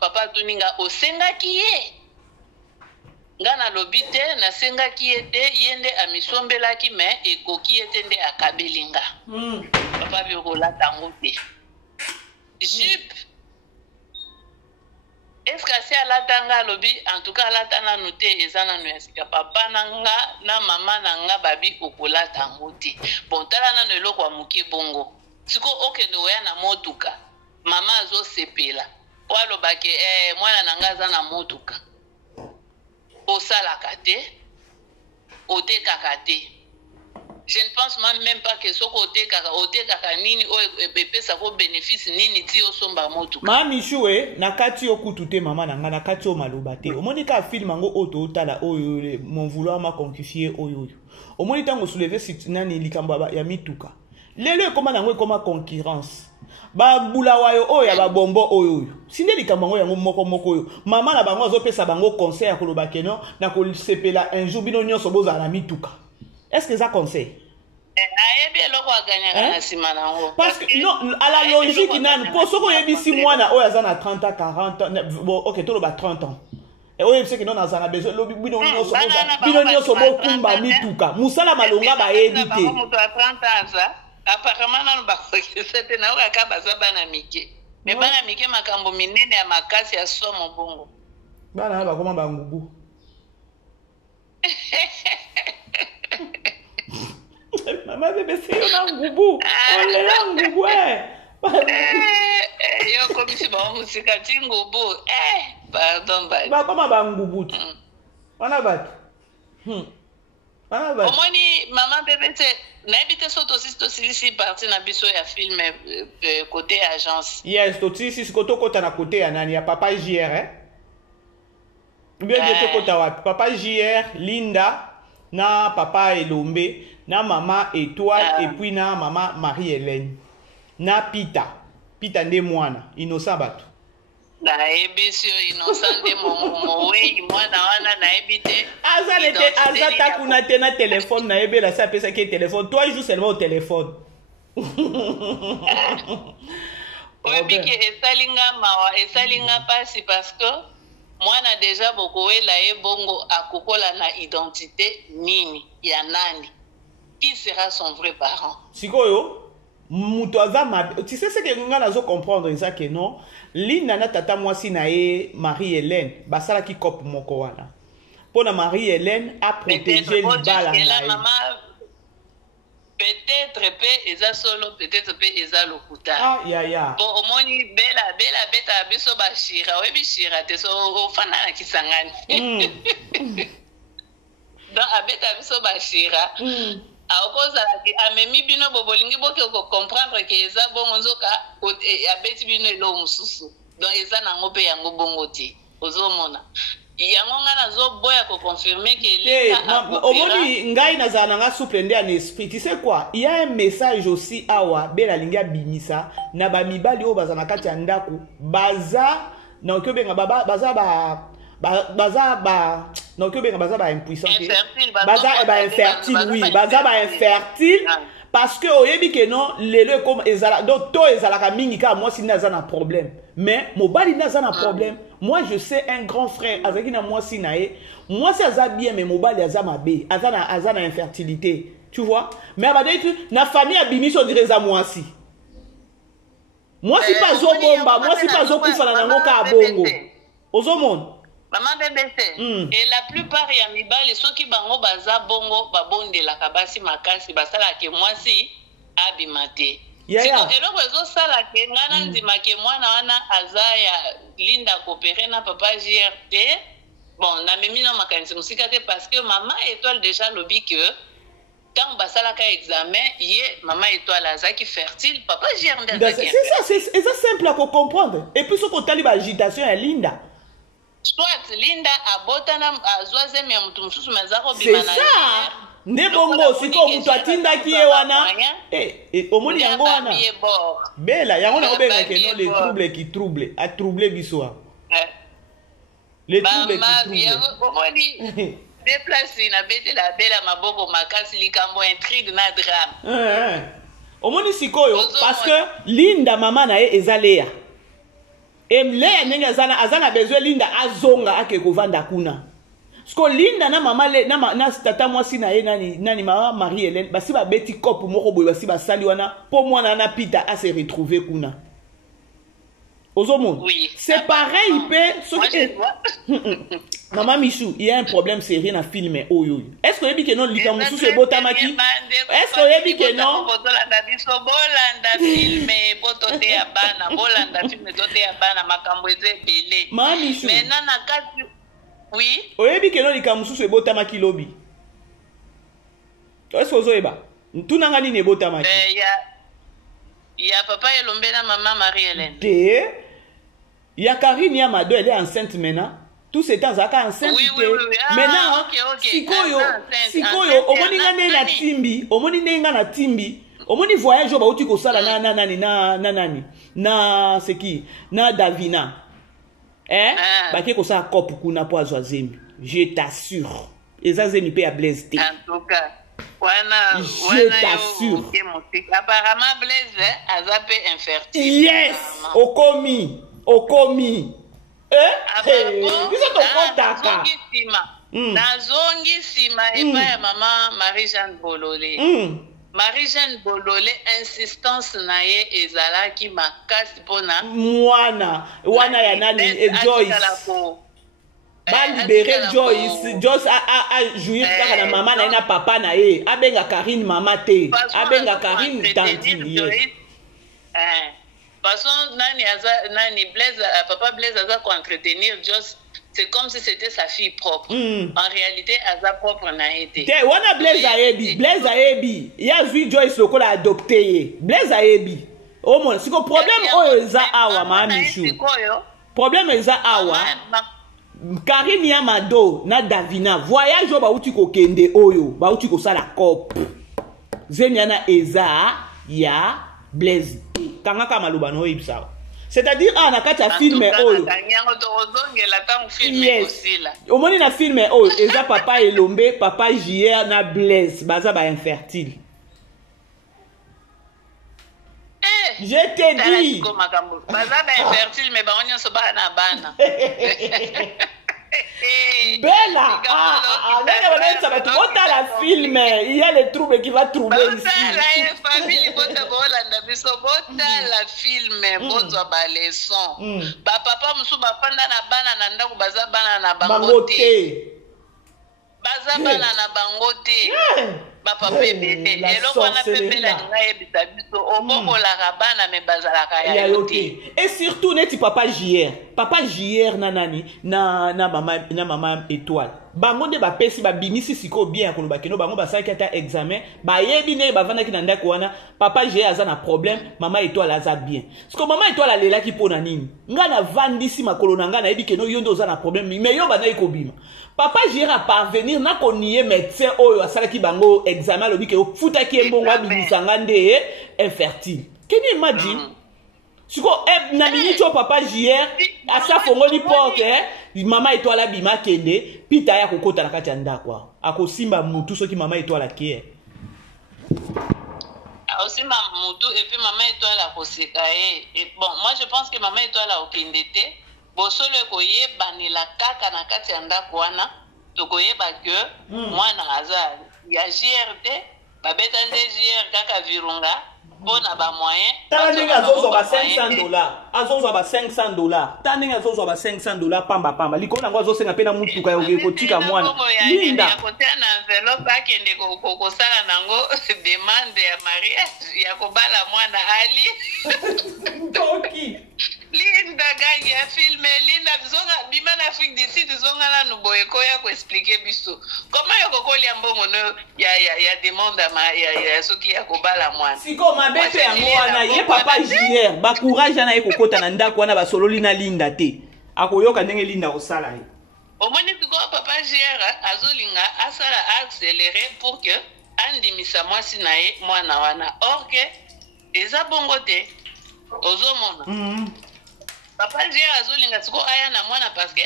papa tuninga osengaki ye ngana lobite na sengaki ete yende amisombelaki me ekoki ete nde akabelinga papa biola tango te Jeep est-ce que c'est la tanga lobi en tout cas la tanga noté ezana no esika papa nanga na mama nanga babi okola tango te bon tala na eloko amuki bongo siko okende oya na motuka mama azo sepela walo bake mwana nanga za na motuka osalaka te otekaka te. Je ne pense même pas que ce côté otekaka nini o epesa ko bénéfice nini ti osomba motuka mami choué na kati okutu te mama nanga na kati o maloba te omoni ka film ngo oto otala oyo mon vouloir m'a confié oyo au moins tant soulever nani likambo ya mituka lelo ekoma nango ekoma concurrence ba bulawa yo oyo ya ba bombo oyo sinde likambo yango moko oyo mama na bango azopesa bango conseil ya koloba keno na ko sepela un jour bino nyonso boza na mituka. Est-ce que ça conseil? Parce que non, à la logique, pour ce qu'on a dit 6 mois, on a 30 ans, 40 ans, bon, ok, tout le bas 30 ans. Et on sait que nous avons besoin de kumba mituka. Musala malonga ba edité. Apparemment, c'était na oka baza bana mike. Mais bana mike makambo minene ya makasi ya somo bongo. Bana ba koma ba ngubu. Maman bébé c'est un ngubu. On est là ngubu yo comme si ba musika tingubu. Pardon ba. Ba koma ba ngubu. On a bat. Omoni maman bébé c'est na habité soto parti na biso ya film côté agence. Yes, tosi côté na côté ya nani ya papa JR hein. Bien de côté wa papa JR Linda na papa Elombe na maman Étoile et puis na maman Marie-Hélène na Pita nde mwana innocent bato na ebisio innocent de momo we mwana wana na ebité azata kuna te na téléphone na ebela ça pesa que téléphone toi joue seulement au téléphone oui biki esalinga pasi parce que mwana déjà bokoela ye bongo akokola na identité nini ya nani qui sera son vrai parent sikoyo muto aza tu sais ce que nga nazo comprendre ça que non Linda na tata mwasi na ye Marie-Hélène basala ki cop moko wana pona Marie-Hélène a protégé libala na peut-être pe eza solo peut-être pe eza lokuta ya po omoni bela beta biso bashira we bishira te so ofana na kisangani donc abeta biso bashira aokozala ke amemi bino bobolingi boke ko comprendre ke eza bongo nzoka abeti bino elo mususu donc eza nango pe yango bongo te ozomona yango nga nazoboya ko confirmer que omoni ngai nazala nga souple nde en esprit tu sais quoi il y a un message aussi awa bela linga bimisa na ba mibali o baza na kati ya ndako baza na okobenga baza impuissant baza infertile oui baza infertile parce que oyebi que non lelo comme ezala donc to ezala ka mingi ka moi si naza na problème mais mobali naza na problème. Moi je sais un grand frère azaki na moi si nae moi si aza bien mais mobali aza mabe aza na infertilité tu vois mais abadai na famille abimiso on dirait za moi si pas zo bomba moi si pas zo kufana nango ka bongo ozomon maman bébé et la plupart ya mibali soki bango baza bongo babondela kabasi makasi basala ke moi si abimate eloko ezosala ke ngana ndima ke mwana wana aza ya Linda coopéré na papa JRT bon na memi na makanisi musika te parce que maman Étoile déjà lobi que tant basalaka examen ye maman Étoile azaki fertile papa JRT c'est ça simple à comprendre et puis ce qu'on tali ba agitation ya Linda soit Linda abotana azwaze me mutu mususu mazako bimana c'est ça ne bongo siko mutu atindaki ye wana omoni yango wana bela yango na obenga ke non les troubles qui troublent a troubler biso les troubles qui troublent omoni déplacer na bete la bela maboko makasi likambo intrigue na drame omoni sikoyo parce que Linda mama na ye ezalea Lea ndenge azana besoin Linda azonga ake kovanda kuna. Sko Linda na mama na tata mwasi na ye nani mama Marie-Hélène basi ba beti kopu moko boye basi ba sali wana po mwana na Pita a se retrouver kuna. Ozomon. Oui. C'est pareil Maman Michou, il y a un problème sérieux dans film oyo. Est-ce que yebi que non lika musu se botamaki? Est-ce que yebi que non bolanda film botote ya bana, bolanda film tote ya bana makambo ezebele. Maman Michou. Mais nana kati oui. Oyebi que non lika musu se botamaki lobi. Est-ce que ozoyeba? Tunanga ni ne botamaki. Il y a papa Elombe na maman Marie-Hélène. Il y a Karine Yamado, elle est enceinte maintenant. Tout ce temps zaka enceinte. Oui. Ah, maintenant sikoyo omoni na timbi, omoni nenga na timbi, omoni voyage ba uti ko sala na nani na c'est qui na Davina baki ko sa cop kuna po azwazemi. Je t'assure ezazemi pe ya Blaise T. En tout cas je t'assure apparemment Blaise azape infertile. Yes, okomi nazongi sima epa ya mama Marie-Jeanne Bololé. Marie-Jeanne Bololé, insistance na ye ezalaki makasi pona wana ya nani Joyce ba libérer Joyce a jouir kaka na mama na ye na papa na ye abenga Karine mama te abenga Karine tantine ye façon nani Blaise papa Blaise aza ko entretenir Joyce. C'est comme si c'était sa fille propre. En réalité, Aza propre n'a été. Wana Blaise Ayebi. Il a vu Joyce lokola adopté. Blaise Ayebi. Oh mon, c'est quoi problème eza awa ma Michou. Problème eza awa. Karine Yamado na Davina voyage ba uti ko kende oyo, ba uti ko sala cop. Zemiana eza ya Blaise. Kanga kama loba no ibsa. C'est-à-dire na kati ya filme oyo yes omoni na filme oyo eza papa Elombe papa JR na Blaise baza ba infertile. Je t'ai dit baza ba infertile mais ba onyo so ba na bana Bella, la film, il y a les troubles qui va troubler ici. La film, papa musuba panda na bana na ndaku baza bana na bangote. Baza bana na bangote. Papa bébé, et l'on a fait la et surtout neti papa JR nanani na maman étoile bango de ba pesi ba binisi siko bien ko bakeno bango ba saki ata examen ba yebi ne ba vanda ki na ndako wana papa JR aza na problème maman étoile aza bien parce que maman étoile alela ki pona nini nga na vandisi makolo na nga na yebi keno yondo aza na problème mais yo bana ikobima papa JR a parvenir na ko nié médecin oyo asala ki bango examen lobi ke futa ki mbongo abisanga nde infertile. Can you imagine? Siko na minute papa JR asa fongoli porte mama étoile bima kende pita ya kokota na kati ya ndako akosimba mutu soki mama étoile kie akosimba mutu et puis mama étoile akoseka et bon moi je pense que mama étoile akokende te bosolo koyeba ni la kaka na kati ya ndako wana tokoyeba que mwana aza ya JRT babeta nde JR kaka virunga bona ba moyen tandinga azozo ba $500 azozo ba $500 tandinga azozo ba $500 pamba likona ngo azosenga pena mutuka yoke kotika mwana linda ya kotana envelope akende ko sala nango demande ya mariage ya kobala mwana ali toki linda gangi ya filme linda zonga bima na Afrique du Sud zonga na nuboye ko ya ko expliquer biso comment yoko kolia mbongo no ya demande ya soki ya kobala mwana siko mabepe yango wana ye papa JR ba courage na ye kokota na ndako wana ba sololi na linda te akoyoka ndenge linda kosala ye omoni siko papa JR azolinga asala accélérer pour que andimisa mwasi na ye mwana wana or que eza bongo te ozomona papa JR azolinga siko aya na mwana parce que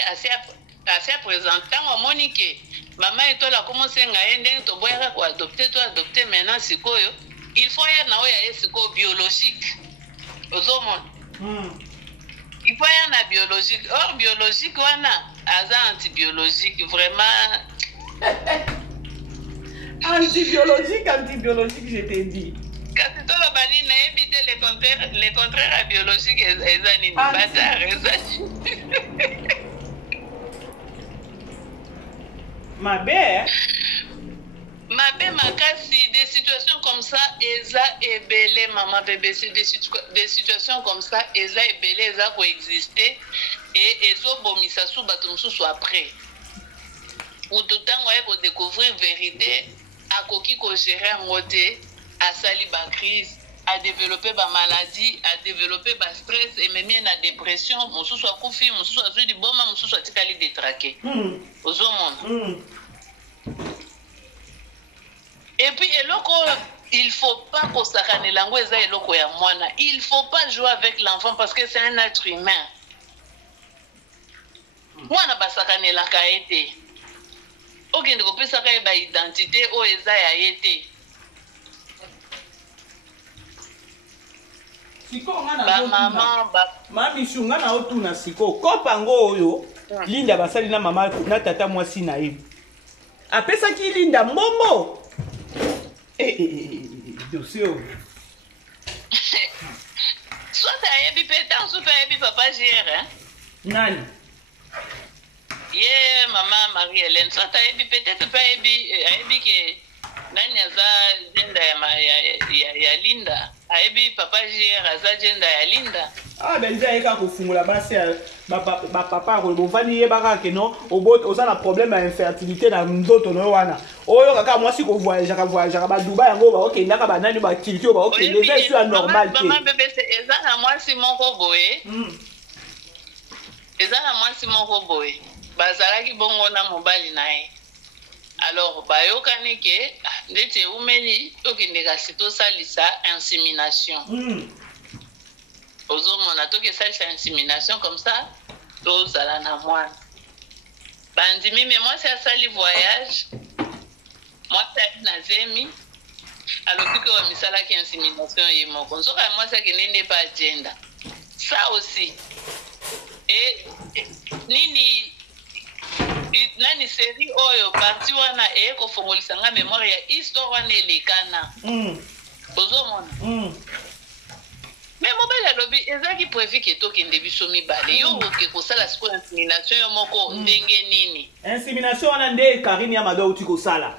asia présentant omoni ke mama etola commencer nga ndenge to boyaka ko adopter maintenant sikoyo il faut ya na oya siko biologique ozomona il faut ya na biologique or biologique wana aza antibiologique vraiment antibiologique je t'ai dit kasi tolo bani na ebite les contraires biologiques eza nini bazar eza ma belle mabe makasi des situations comme ça eza ebele mama bébé des situations comme ça eza ebele eza coexister et ezobomisa su bato mosusu après utu ntango aye kodécouvrir vérité akoki kogérer yango te asali bacrise a développé ba maladie, a développé ba stress et même na dépression, mususu akufi, mususu azui di boma, mususu atikali détraqué. Ozomona. Et puis eloko il faut pas kosakane lango eza eloko ya mwana. Il faut pas jouer avec l'enfant parce que c'est un être humain. Mwana basakane la kaete. Okende kopesa ka ba identité o eza ya yete. Siko mami shunga na otuna siko kopango oyo Linda basali na mama na tata mwasi na ye apesa ki Linda mbongo dossier soit ayebi pétan soit ayebi papa gère hein nani yeah mama Marie-Hélène soit ayebi peut-être pas ayebi que nani aza genda ya Linda ayebi papa gère aza genda ya Linda benza yeka kofungula basi ba papa ko bovani yebaka ke non oza na problème ya infertilité na nzoto no wana oyo kaka mwasi ko voyager ba Dubai yango ba okenda ka banani ba kiliki ba okende c'est sur normal te maman bébé c'est eza na mwasi moko boye eza na mwasi moko boye bazalaki bongo na mobali na ye. Alors, bayokani ke ndete umeli tokende kasi tosalisa insémination. Ozomona toke salisa insémination comme ça, tozala na mwana. Bandimi mais moi c'est sali voyage. Moi c'est na zemi. Alors que on misala ki insémination yemo. Konsoka moi c'est que nende pas agenda. Ça aussi. Et nini nani série oyo parti wana eko fongolisa nga mémoire ya histoire wana elekana ozomona mais mobile alobi ezaki prévu ke tokende biso mibale yo oke kosala siko insémination yo moko ndenge nini insémination wana nde Karine ya mado uti kosala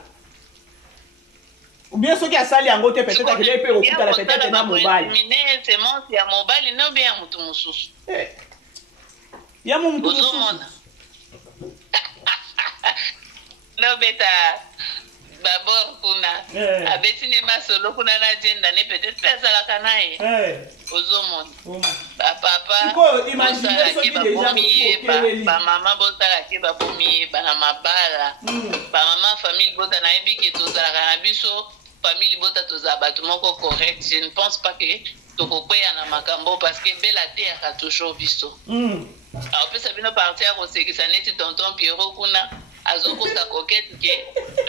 ou bien soki asali yango te peut-être akele pe okuta la peut-être na mobile c'est mon ya mobile no bien mutu mususu ya mutu ozomona no beta babor kuna abetine masolo kuna na agenda ne peut-être pesa la kanaye ozomona papa ko imagine so ki déjà ba mama botala ke ba bomi ba na mabala ba mama famille bota na ebiki tozala kana biso famille bota tozaba tout moko correct. Je ne pense pas que tokopeya na makambo parce que bela te a toujours biso alors peut sabino partir au sekisa neti tonton Pierrot kuna azoko sa coquette ke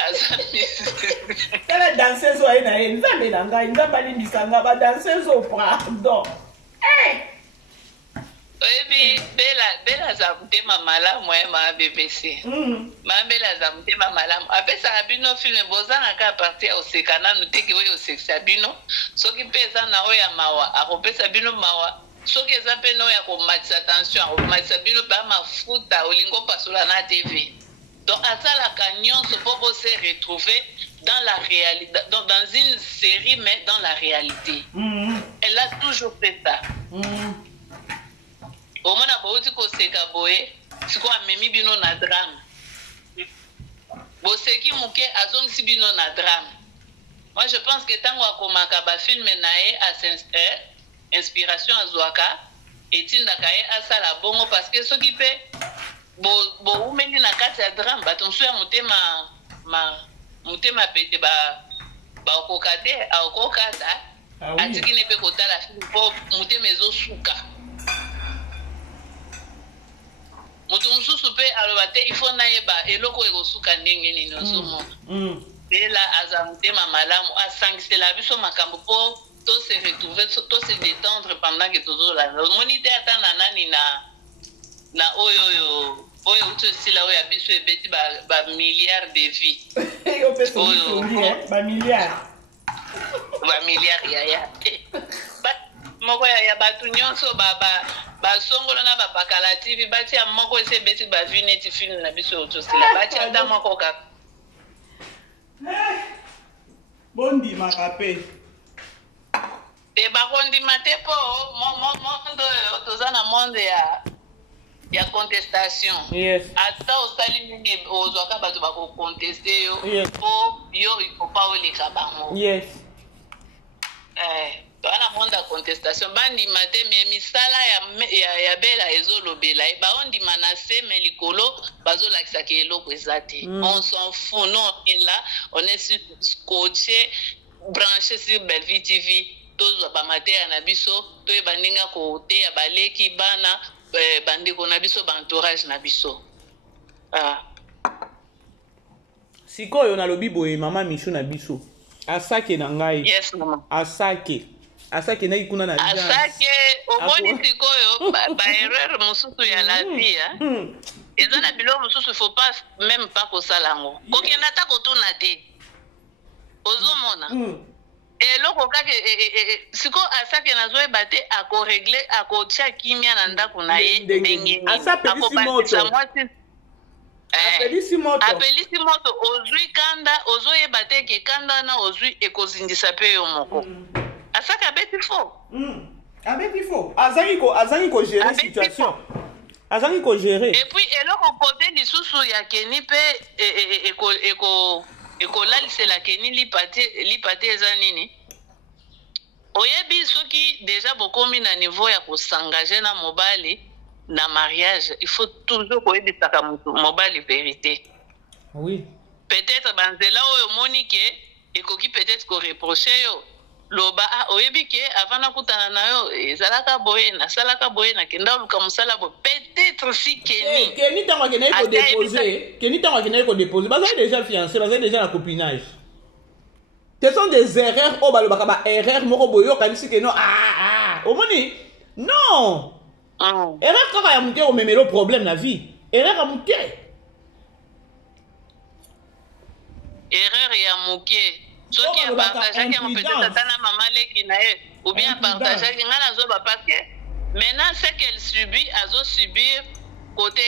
azami kala danseuse wa ina nzambe na ngai nzambali bisanga ba danseuse au pardon Oyebi bela za mutema malamu ya ma BBC ma bela za mutema malamu apesa bino film bozana ka partir au sekana nuteke we au sexa bino soki pesa na oya mawa akopesa bino mawa soki eza pe no ya komatisa attention akomatisa bino ba mafuta olingo pasola na TV. Donc asalaka nyonso pour se retrouver dans la réalité dans une série mais dans la réalité. Elle a toujours fait ça. Au moins abouti ko seka boye siko amemi bino na drame. Boseki muke azong si bino na drame. Moi je pense que tango akomaka ba film nae à inspiration azwaka etindaka ye asala bongo parce que soki pe bo umeli na kati ya drame batonso ya mutema pete ba okokate akokata atiki ne pe kotala film po mutema ezosuka mutu mususu pe aloba te ifo nayeba eloko ekosuka ndenge nini ozomona bela aza mutema malamu asangisela biso makambo po to se retrouver to se détendre pendant que tozola monite ata na nani na oyo uto sila oyo biso ebeti ba milliards de vies oyo ba milliards ya moko ya batu nyonso ba songola na ba bakala TV bati ya moko ese beti ba vie net film na biso uto sila bati ata moko ka bondi makape te bakondi mate po monde toza na monde ya contestation. Yes. Ata osali mingi ozwaka bato bakoconteste yo po yo iko pa oleka bango. Yes. To monde à contestation bandi maté mais misala ya bela ezolobela ba ondi manase mais likolo bazola kisaki eloko ezate on s'en fout non et là on est scotché branché sur Bellevue TV tous ba maté na biso to e bandinga ko te ya baleki bana bandiko na biso ba entourage na biso sikoyo na lobi boye mama Michou na biso asake na ngai yes mama asake na ikuna na vida asake omoni sikoyo ba erreur mususu ya la vie eza na bilo mususu faut pas même pas ko salango kokenda ta ko tuna te ozomona eloko kaka siko asake nazo ebate ako régler ako tia kimia na ndako na ye ndenge apelisi moto ozwi kanda ozoyeba te ke kanda na ozwi ekozindisa pe yo moko asaka abeti fo azangi ko gérer situation azangi ko gérer et puis eloko côté lisusu ya keni pe ekolalisela keni lipate eza nini oyebi soki déjà bokomi na niveau ya kosangaje na mobali na mariage il faut toujours koyebisaka mobali vérité oui peut-être banzela oyo moni ke ekoki peut-être ko reprocher yo loba oyebi ke avant na kutana na yo ezalaka boye na salaka boye na kenda luka musala bo peut-être si Keni tango kena ko déposer bazali déjà fiancé bazali déjà na copinage. Ce sont des erreurs au balobaka ba erreur moko boyo kanisi ke non omoni non erreur kaka ya muke o memelo problème na vie erreur ya muke soki ya partageaki yango peut-être ata na mama leki na ye ou bien partageaki nga nazoba parce que maintenant ce qu'elle subit azosubir côté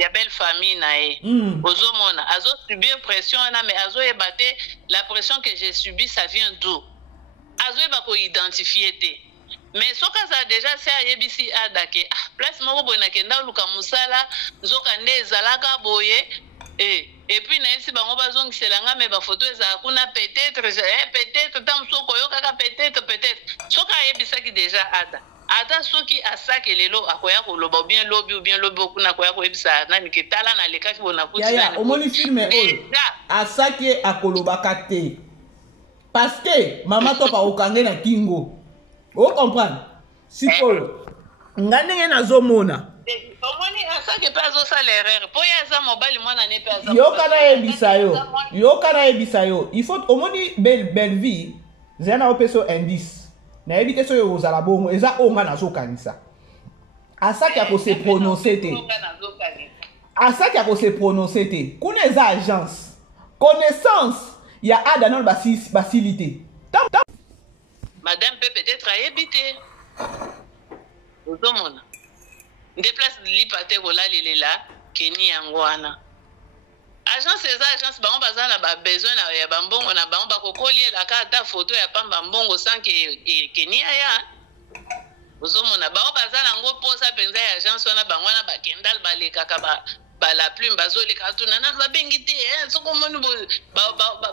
ya belle famille na ye ozomona azosubir pression wana mais azoyeba te la pression que j'ai subi ça vient d'où azoyeba koidentifie te mais soki aza déjà se ayebisi adake place moko boye nakenda oluka mosala nzoka nde ezalaka boye et puis na yesi bango bazongisela nga me bafoto ezala kuna peut-être ta mosu okoyokaka peut-être soki ayebisaki déjà ata soki asake lelo akoya koloba bien lobi okuna akoya koyebisa nani ke tala na lekaki bona kuti omoni filme oyo asake akolobaka te parce que mama topa okange na kingo o comprendre sikoyo nga ndenge nazomona omoni asake pe azosala erreur po ye aza mobali mwana ne pe aza yoka na yebisa yo il faut omoni Bellevue zela na opeso indice nayebi te soki ozala bongo eza oyo nga nazokanisa asake akose prononce te kuna eza agence connaissance ya ada nano basili te madame pe peut-être ayebi te ozomona nde place lipa te kolalelela keni yango wana agence eza agence bango baza na babesoin ya bambongo na bango bakokolielaka ata foto ya pamba mbongo sanke keni aya ozomona bango baza nango mposa mpenza ya agence wana bango wana bakendal balekaka bala plume bazoleka tuna na babengi te soko moni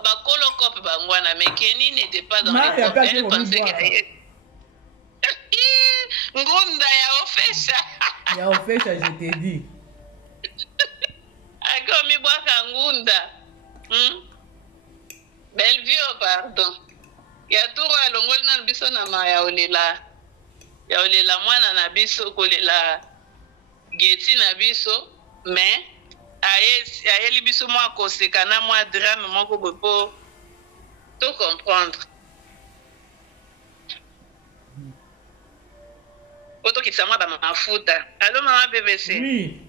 bakolokope bango wana mais keni n'était pas dans les problèmes pensé que ngunda ya ofesha je te dis akomi bwaka ngunda Bellevue pardon ya turo alongoli na biso na ma ya olela mwana na biso kolela geti na biso mais ayeli biso mwa koseka na mwa drame moko boye po to comprendre poto kitsamwa ba mafuta allo mama BBC oui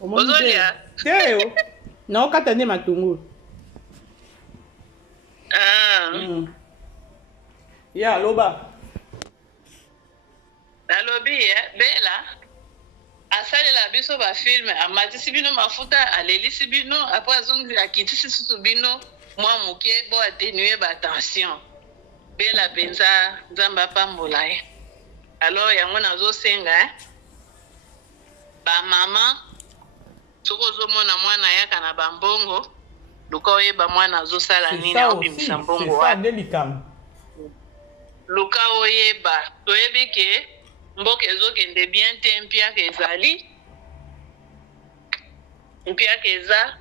ozolia teo na okata nde matungulu ya loba nalobi bela asalela biso bafilme amatisi bino mafuta alelisi bino apres akitisi susu bino mwa moke bo atenue batension bela mpenza nzambe apambola ye alors yango nazosenga bamama soki ozomona mwana yaka na bambongo luka oyeba mwana azosala nini aobimisa mbongo wapi luka oyeba toyebi ke mboka ezokende bien te mpiaka ezali mpiaka eza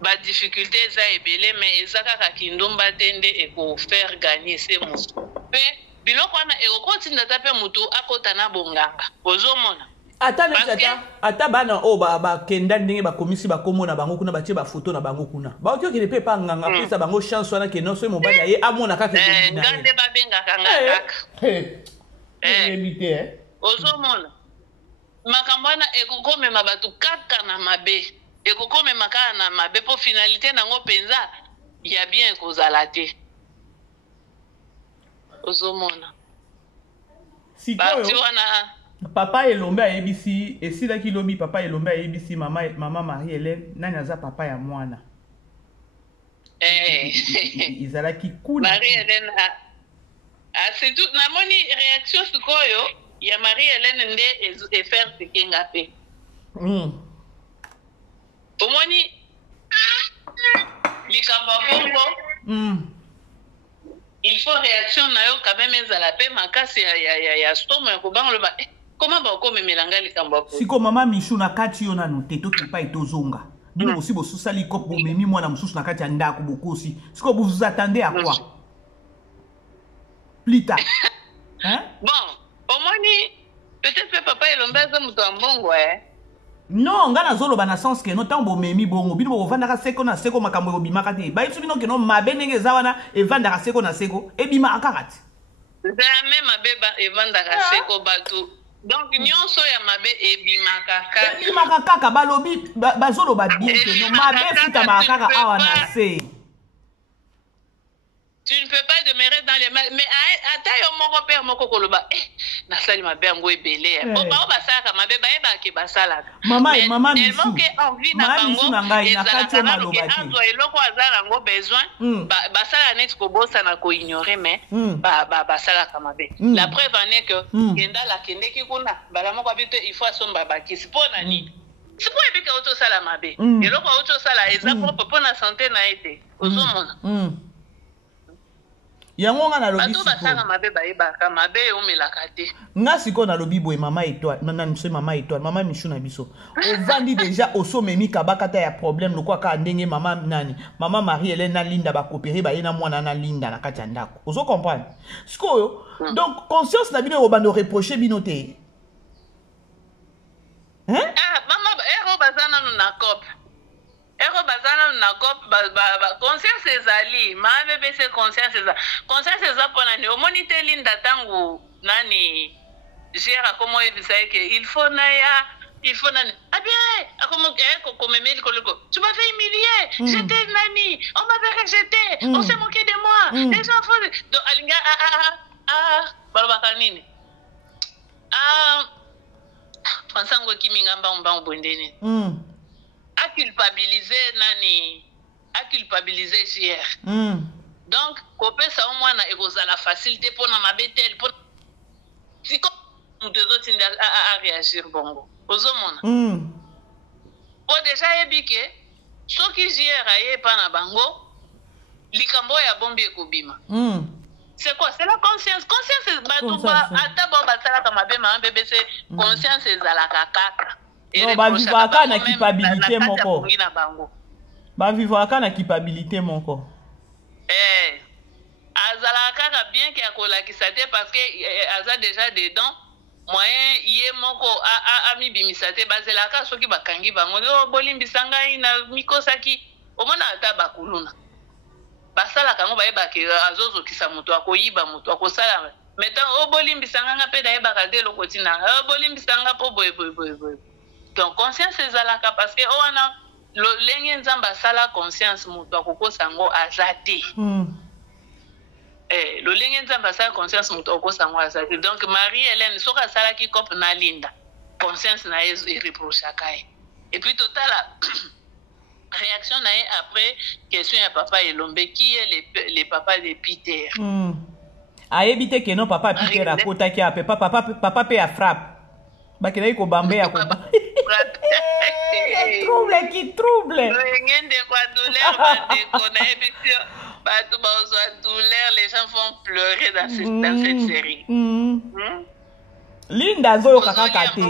badifficulté eza ebele me eza kaka kindumba te nde ekofaire gagner se motu mpe biloko wana ekokotinda ta mpe motu akota na bonganga ozomona ata bana oyo bakenda ndenge bakomisi bakombo na bango kuna batie bafoto na bango kuna baoki okende mpe pa nganga apesa bango chance wana ke noso mobali aye amona kaka nga nde babengaka nga kaka ozomona makambo wana ekokomema bato kaka na mabe ekokomema kaka na mabe mpo finalité nango mpenza ya bien ekozala te ozomona parti wana papa elombe ayebisi esilaki lobi papa elombe ayebisi mama Marie-Hélène nani aza papa ya mwana ezalaki kuna Marie-Hélène surtout namoni réaction sikoyo ya Marie-Hélène nde efaire tekenga pe omoni likambo bongo il faut réaction na yo quand même ezala pe makasi ya stoma ya kobanga loba comment bakomemela nga likambo bongo siko mama Michou na kati yo nano te tokipa etozonga bino bosi bososali kope bomemi mwana mosusu na kati ya ndako bokosi siko vous attendez à quoi plus tard bon omoni peut-être pe papa elombe aza moto ya mbongo non nga nazoloba na sens ke no ntango bomemi bongo bino bovandaka seko na seko makambo ebimaka te bayebi bino keno mabe ndenge eza wana evandaka seko na seko ebimaka kaka te jamais mabe evandaka seko bato donc nyonso ya mabe ebimaka kaka balobi bazoloba bien keno mabe efutamaka kaka awa na se. Tu ne peux pas demeurer dans les mains. Mais attends, mon père, mon kokoloba. Na sali ma bien ngwe belé. Bon ba basaka ma beba eba ke basala. Maman Michou. Tellement que envie na bango. Na kati maloba ti. Azo eloko azala ngo besoin. Basala net ko bossa na ko ignorer mais basala kama be. La preuve en est que kenda la kende ki kuna bala moko bito il faut asomba bakisi pona ni. C'est pour ebika auto sala mabe. Eloko auto sala eza pour na santé na été. Ozomona. yango nga na lobi siko basaka mabe bayebaka mabe omelaka te nga siko na lobi boye mama étoile mama étoile mama Michou na biso ovandi déjà osomemi kabakata ya problème lokwa ka ndenge mama nani mama Marie-Hélène na Linda ba coopérer ba yena mwana na Linda na kati ya ndako ozo comprendre siko donc conscience na bino obando reprocher bino te mama ero bazana na cop ero bazana na cop conscience ezali ma bébé c'est conscience eza pona ni omonite Linda tangu nani gère comment il faut nani comme tu m'avais humilié j'étais nani on m'avait rejeté on s'est moqué de moi les gens font donc alinga balobaka nini Fransango kiminga mbamba bondeni a culpabiliser JR donc kopesa au mwana ekozala facilité pour na mabetel pour si comme nous devons à réagir bongo ozomona o déjà ebike soki JR aye pa na bango likambo ya bombi ekobima c'est quoi? C'est la conscience. Conscience, conscience non, bavivaka na culpabilité moko. Bavivaka na culpabilité moko. Azalaka bien qu'il y a kolakisate parce que aza déjà dedans. Moyen yé moko ami bimisate bazelaka soki bakangi bango bolimbisanga ina mikosaki omona ata bakuluna. Basala kango bayeba ke azozo kisa mutu akoyiba mutu akosala metan obolimbisanga nga pe dayeba kade lokotina obolimbisanga po boy donc conscience ezalaka parce que wana lenge nzamba sala conscience mutu akokosa ngo azate lo lenge nzamba sala conscience mutu akokosa ngo azate donc Marie-Hélène soka sala ki cop na Linda conscience na reproche akaye et puis total réaction après question à papa Elombe qui est les papas de Peter. A évité que non papa Peter a kota qui a papa pe a frappe. Ba kena ko bambe ya ko. Trouble qui trouble. Les gens vont pleurer dans cette série. Linda zo kakakate.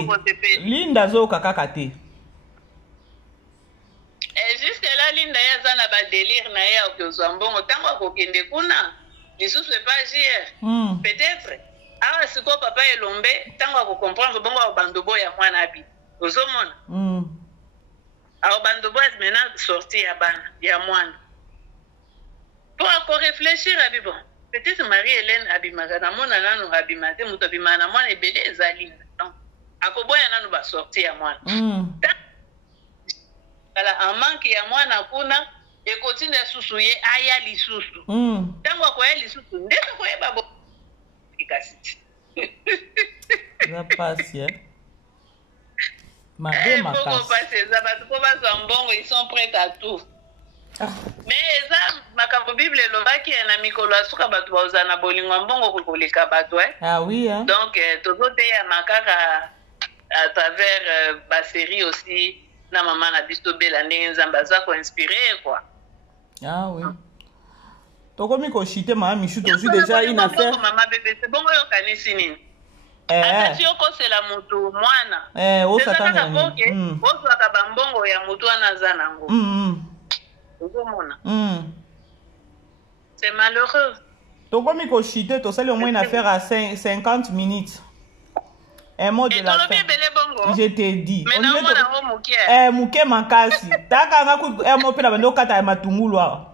Linda zo kakakate. Et jusque là Linda yaza na ba délire na ya okozwa mbongo tango kokende kuna. Lisusu pas hier. Peut-être awa siko papa elombe tango akokomprendre bongo abandobo ya mwana abi. Ozomona. Awa bandobo est maintenant sorti ya bana ya mwana. Pour encore réfléchir à bon. Peut-être Marie-Hélène abimaka na mona nanu abimate muto abimana mwana ebele ezali. Donc akoboya nanu ba sorti ya mwana. En manque ya mwana kuna ekotinde susu ye aya lisusu. Tango akoya lisusu ndeko koyeba bo ikasiti. Na passe Madame ma passe. Ils sont prêts à tout. Mais ça makambo Bible lobaki na mikolo asuka batu bauzana bolingo mbongo kokoleka batu Ah oui hein. Donc tozote ya makaka à travers ba série aussi na maman na biso bela ndenge nzamba za ko inspirer quoi. Ah oui. Tokomi ko chiter mama Michou tozu déjà une affaire. Maman bébé c'est bon yo kanisi nini? Atati yoko c'est la moto mwana. O satana ni. Ozo akabambongo ya moto ana zanango. C'est malheureux. Tokomi ko chiter to sali au moins une affaire à 50 minutes. Un mot de la fin. Je t'ai dit. Mouké makasi. Taka ngaku mo pe na bando kata ya matungulwa.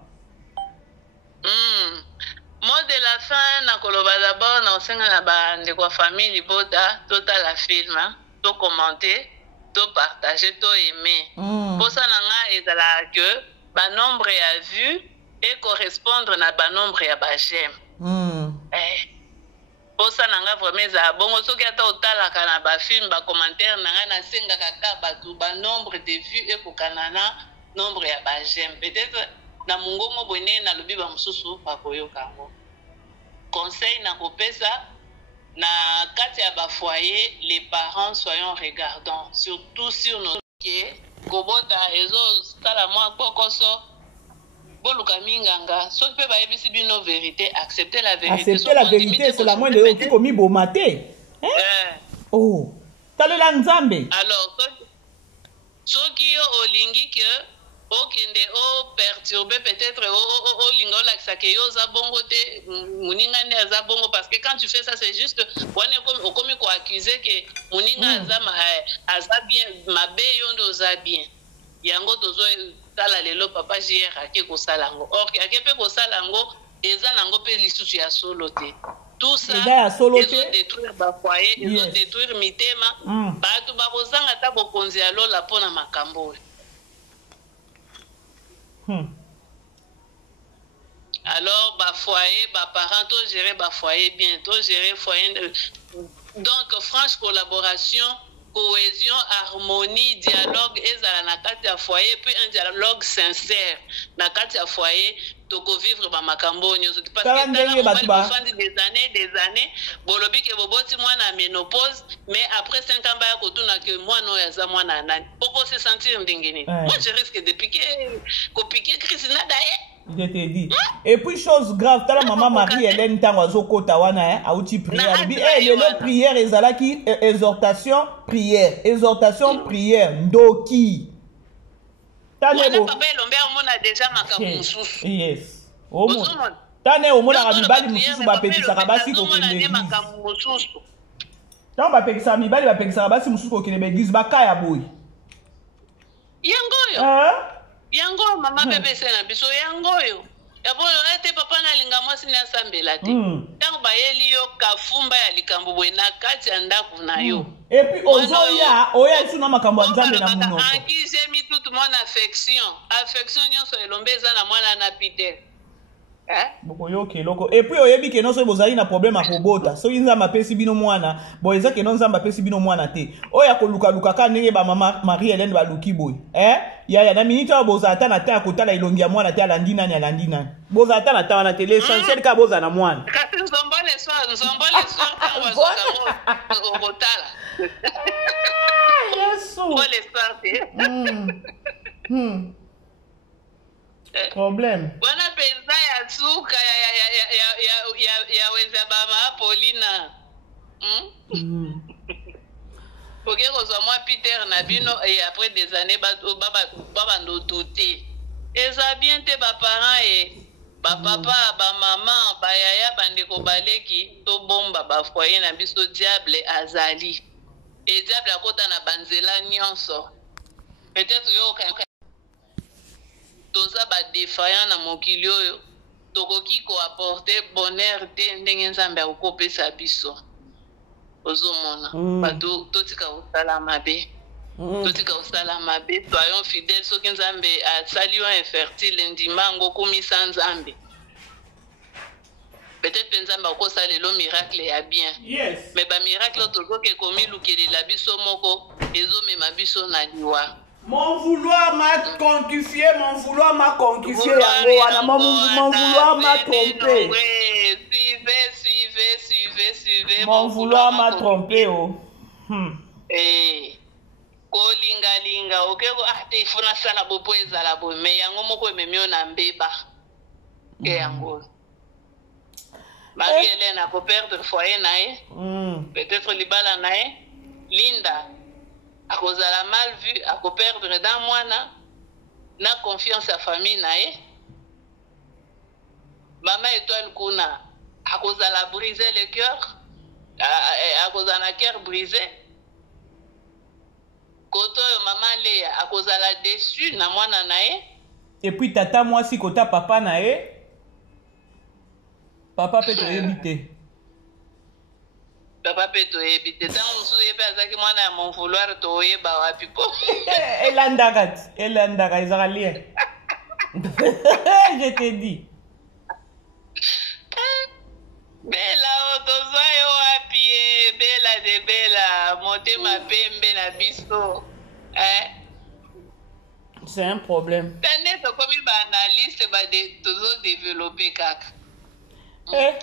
Mot de la fin na koloba d'abord na osenga na ba ndeko famille boda total la film to commenter to partager to aimer. Pour ça nanga ezala que ba nombre ya vue et correspondre na ba nombre ya ba j'aime. Pour ça nanga vraiment za bongo soki ata otalaka na ba film ba commentaire nanga na senga kaka batu ba nombre de vues et kokanana nombre ya ba j'aime. Peut-être na mungongo bone na lobi ba mususu ba koyoka ngo. Conseil na kopesa na kati ya ba foyer les parents soyons regardants surtout sur nos pieds kobota ezo sala mwa kokoso boluka minganga soki pe ba yebisi bino vérité accepter la vérité. Accepter la vérité c'est la moindre qui komi bomate. Oh talela nzambe. Alors soki yo olingi que okende o perturber peut-être o lingo laksa ke yo za bongo te muninga ne za bongo parce que quand tu fais ça c'est juste on comme ko accuser que muninga za bien mabe yo ndo za bien yango tozo tala lelo papa hier ake ko salango or ake pe ko salango eza nango pe lisusu ya solo te. Tout ça ils détruire ba foyer ils détruire mitema batu ba kozanga ta bokonzi ya lola pona makambo. Alors, bah foyer, bah parents, tout gérer bah foyer bien, tout gérer foyer. Donc, franche collaboration, cohésion, harmonie, dialogue, et ça na kati ya foyer, puis un dialogue sincère. Na kati ya foyer, toko vivre ba makambo nyoso. Parce que dans des années, bolobi ke boboti moi na ménopause, mais après 5 ans ba ko tuna que moi no ya za moi na nani. Pourquoi se sentir ndingeni? Moi je risque de piquer, piquer Christina d'ailleurs. Je te dis. Et puis chose grave, t'as la maman Marie-Hélène Tangoazo Kotawana, a outil prière. Le prière ezalaki exhortation prière, exhortation prière, ndoki. Papa Elombe omona déjà makambo mususu. Yes. Omona. Tane omona rabibali mususu ba pekisa basi ko kende. Makambo mususu. Tant ba pekisa mibali ba pekisa basi mususu ko kende église ba kaya boy. Yangoyo. Yango mama bébé sena biso yangoyo. Yabolo ete papa na linga mwasi na sambela te. Tango bayeli yo kafumba ya likambo bwe na kati ya ndako na yo. Et puis oya isu na makambo nzambe na munoko. Akise mi tout mon affection. Affection nyonso elombe eza na mwana na Peter. Boko yoke loko. Et puis oyebi ke noso bozali na problème akobota. So inza mapesi bino mwana, bo eza ke nonza mapesi bino mwana te. Oya ko luka luka ka ndenge ba mama Marie-Hélène ba luki boy. Ya na minute boza ata na ta kotala ilongi ya mwana te alandi nani. Boza ata na ta wana te l'essentiel ka boza na mwana. Kasi nzombole soir ka boza kotala. Yes. Pour les sortir. Problème. Wana penza ya suka ya weza bama Paulina. Ok, moi Peter Nabino et après des années baba no douter. Et ça bien te ba parents et ba papa ba maman ba yaya bandeko baleki to bomba ba foyer na biso diable azali. Et diable akota na banzela nyonso. Peut-être yo toza ba défaillant na mokili oyo tokoki ko apporter bonheur te ndenge nzambe akopesa biso. Ozomona bato totika usala mabe totika usala mabe soyons fidèles soki nzambe asali yo infertile ndimango komisa nzambe peut-être nzambe akosala lelo miracle ya bien mais ba miracle tokoki komi lukelela biso moko ezomema biso na liwa. Mon vouloir m'a conquifié, mon vouloir m'a conquifié, mon vouloir m'a trompé. Suivez. Mon vouloir m'a trompé, oh. Kolinga, ok, te funa sana bopo ezala bo, mais yango moko ememio na mbeba. Ke yango. Marie-Hélène a perdre foyer nae. Peut-être libala nae. Linda. À cause de la mal vue, à perdre dans moi, na confiance à famille, maman étoile kuna, à cause de la briser le cœur, à cause de la cœur brisé. Koto maman Léa, à cause de la déçue, na moi nae. Et puis tata moi si kota papa nae, papa peut te éviter. Papa peut te éviter. Tant on se dit que moi na mon vouloir te oyeba wapi po. Elandagat, Israélien. Je te dis. Bella otozoyo wapi bella de bella monter ma pembe na biso. C'est un problème. Tandis que comme ba analyste ba de toujours développer kaka.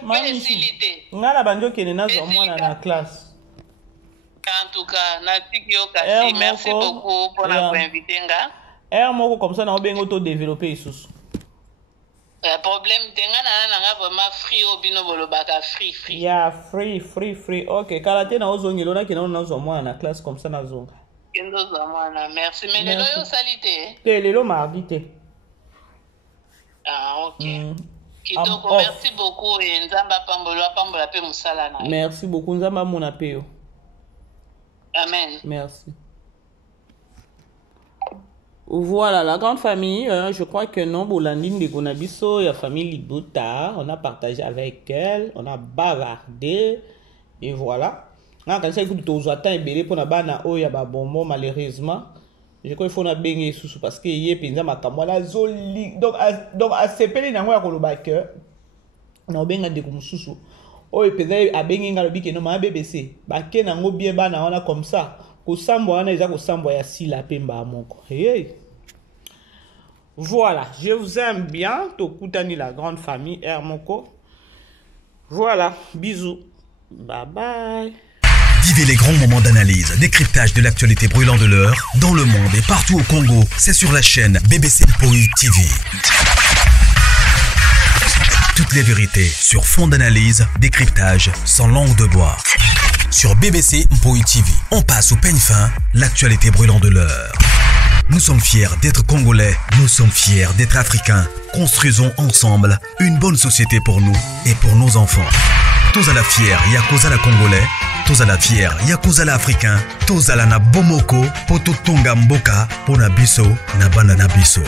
Facilité. Ngala banjo kene na zo mwana na classe. En tout cas, merci beaucoup pour l'avoir invité nga. Moko comme ça na obengo auto développer isusu. Le problème tenga na vraiment free obino bolobaka free. Yeah, free. OK, karate na ozongelo na kena na zo mwana na classe comme ça na zonga. Kendo zo mwana, merci. Mais lelo yo salite. Lelo mardi te. Ah, OK. Kitoko, merci beaucoup et nzamba pambola pe musala na. Merci beaucoup nzamba mona peo. Amen. Merci. Voilà la grande famille, je crois que non Bolandine de Gonabiso et la famille Libota, on a partagé avec elle, on a bavardé et voilà. Quand ça écoute aux attentes et belé pour na bana o ya ba bonbon malheureusement. Je crois qu'il faut na bengi sous parce que yé penza makamwa la zoli donc à sepeli na ngwa ko lobaka na benga de kumususu o penza a bengi ngalo bike no ma BBC ba ke na ngo bien bana wana comme ça ko sambo wana eza ko sambo ya sila pemba moko. Hey. Voilà, je vous aime bien tokutani la grande famille Hermoko. Voilà, bisous. Bye bye. Vivez les grands moments d'analyse, décryptage de l'actualité brûlante de l'heure, dans le monde et partout au Congo. C'est sur la chaîne BBC Mpoï TV. Toutes les vérités sur fond d'analyse, décryptage sans langue de bois. Sur BBC Mpoï TV, on passe au peigne fin l'actualité brûlante de l'heure. Nous sommes fiers d'être Congolais, nous sommes fiers d'être Africains. Construisons ensemble une bonne société pour nous et pour nos enfants. Tous à la fière, Yakoza la Congolais. Tous à la fière, Yakoza la Africain. Tous à la na Bomoko, Poto Tonga Mboka, Pona Biso, na Banda na Biso.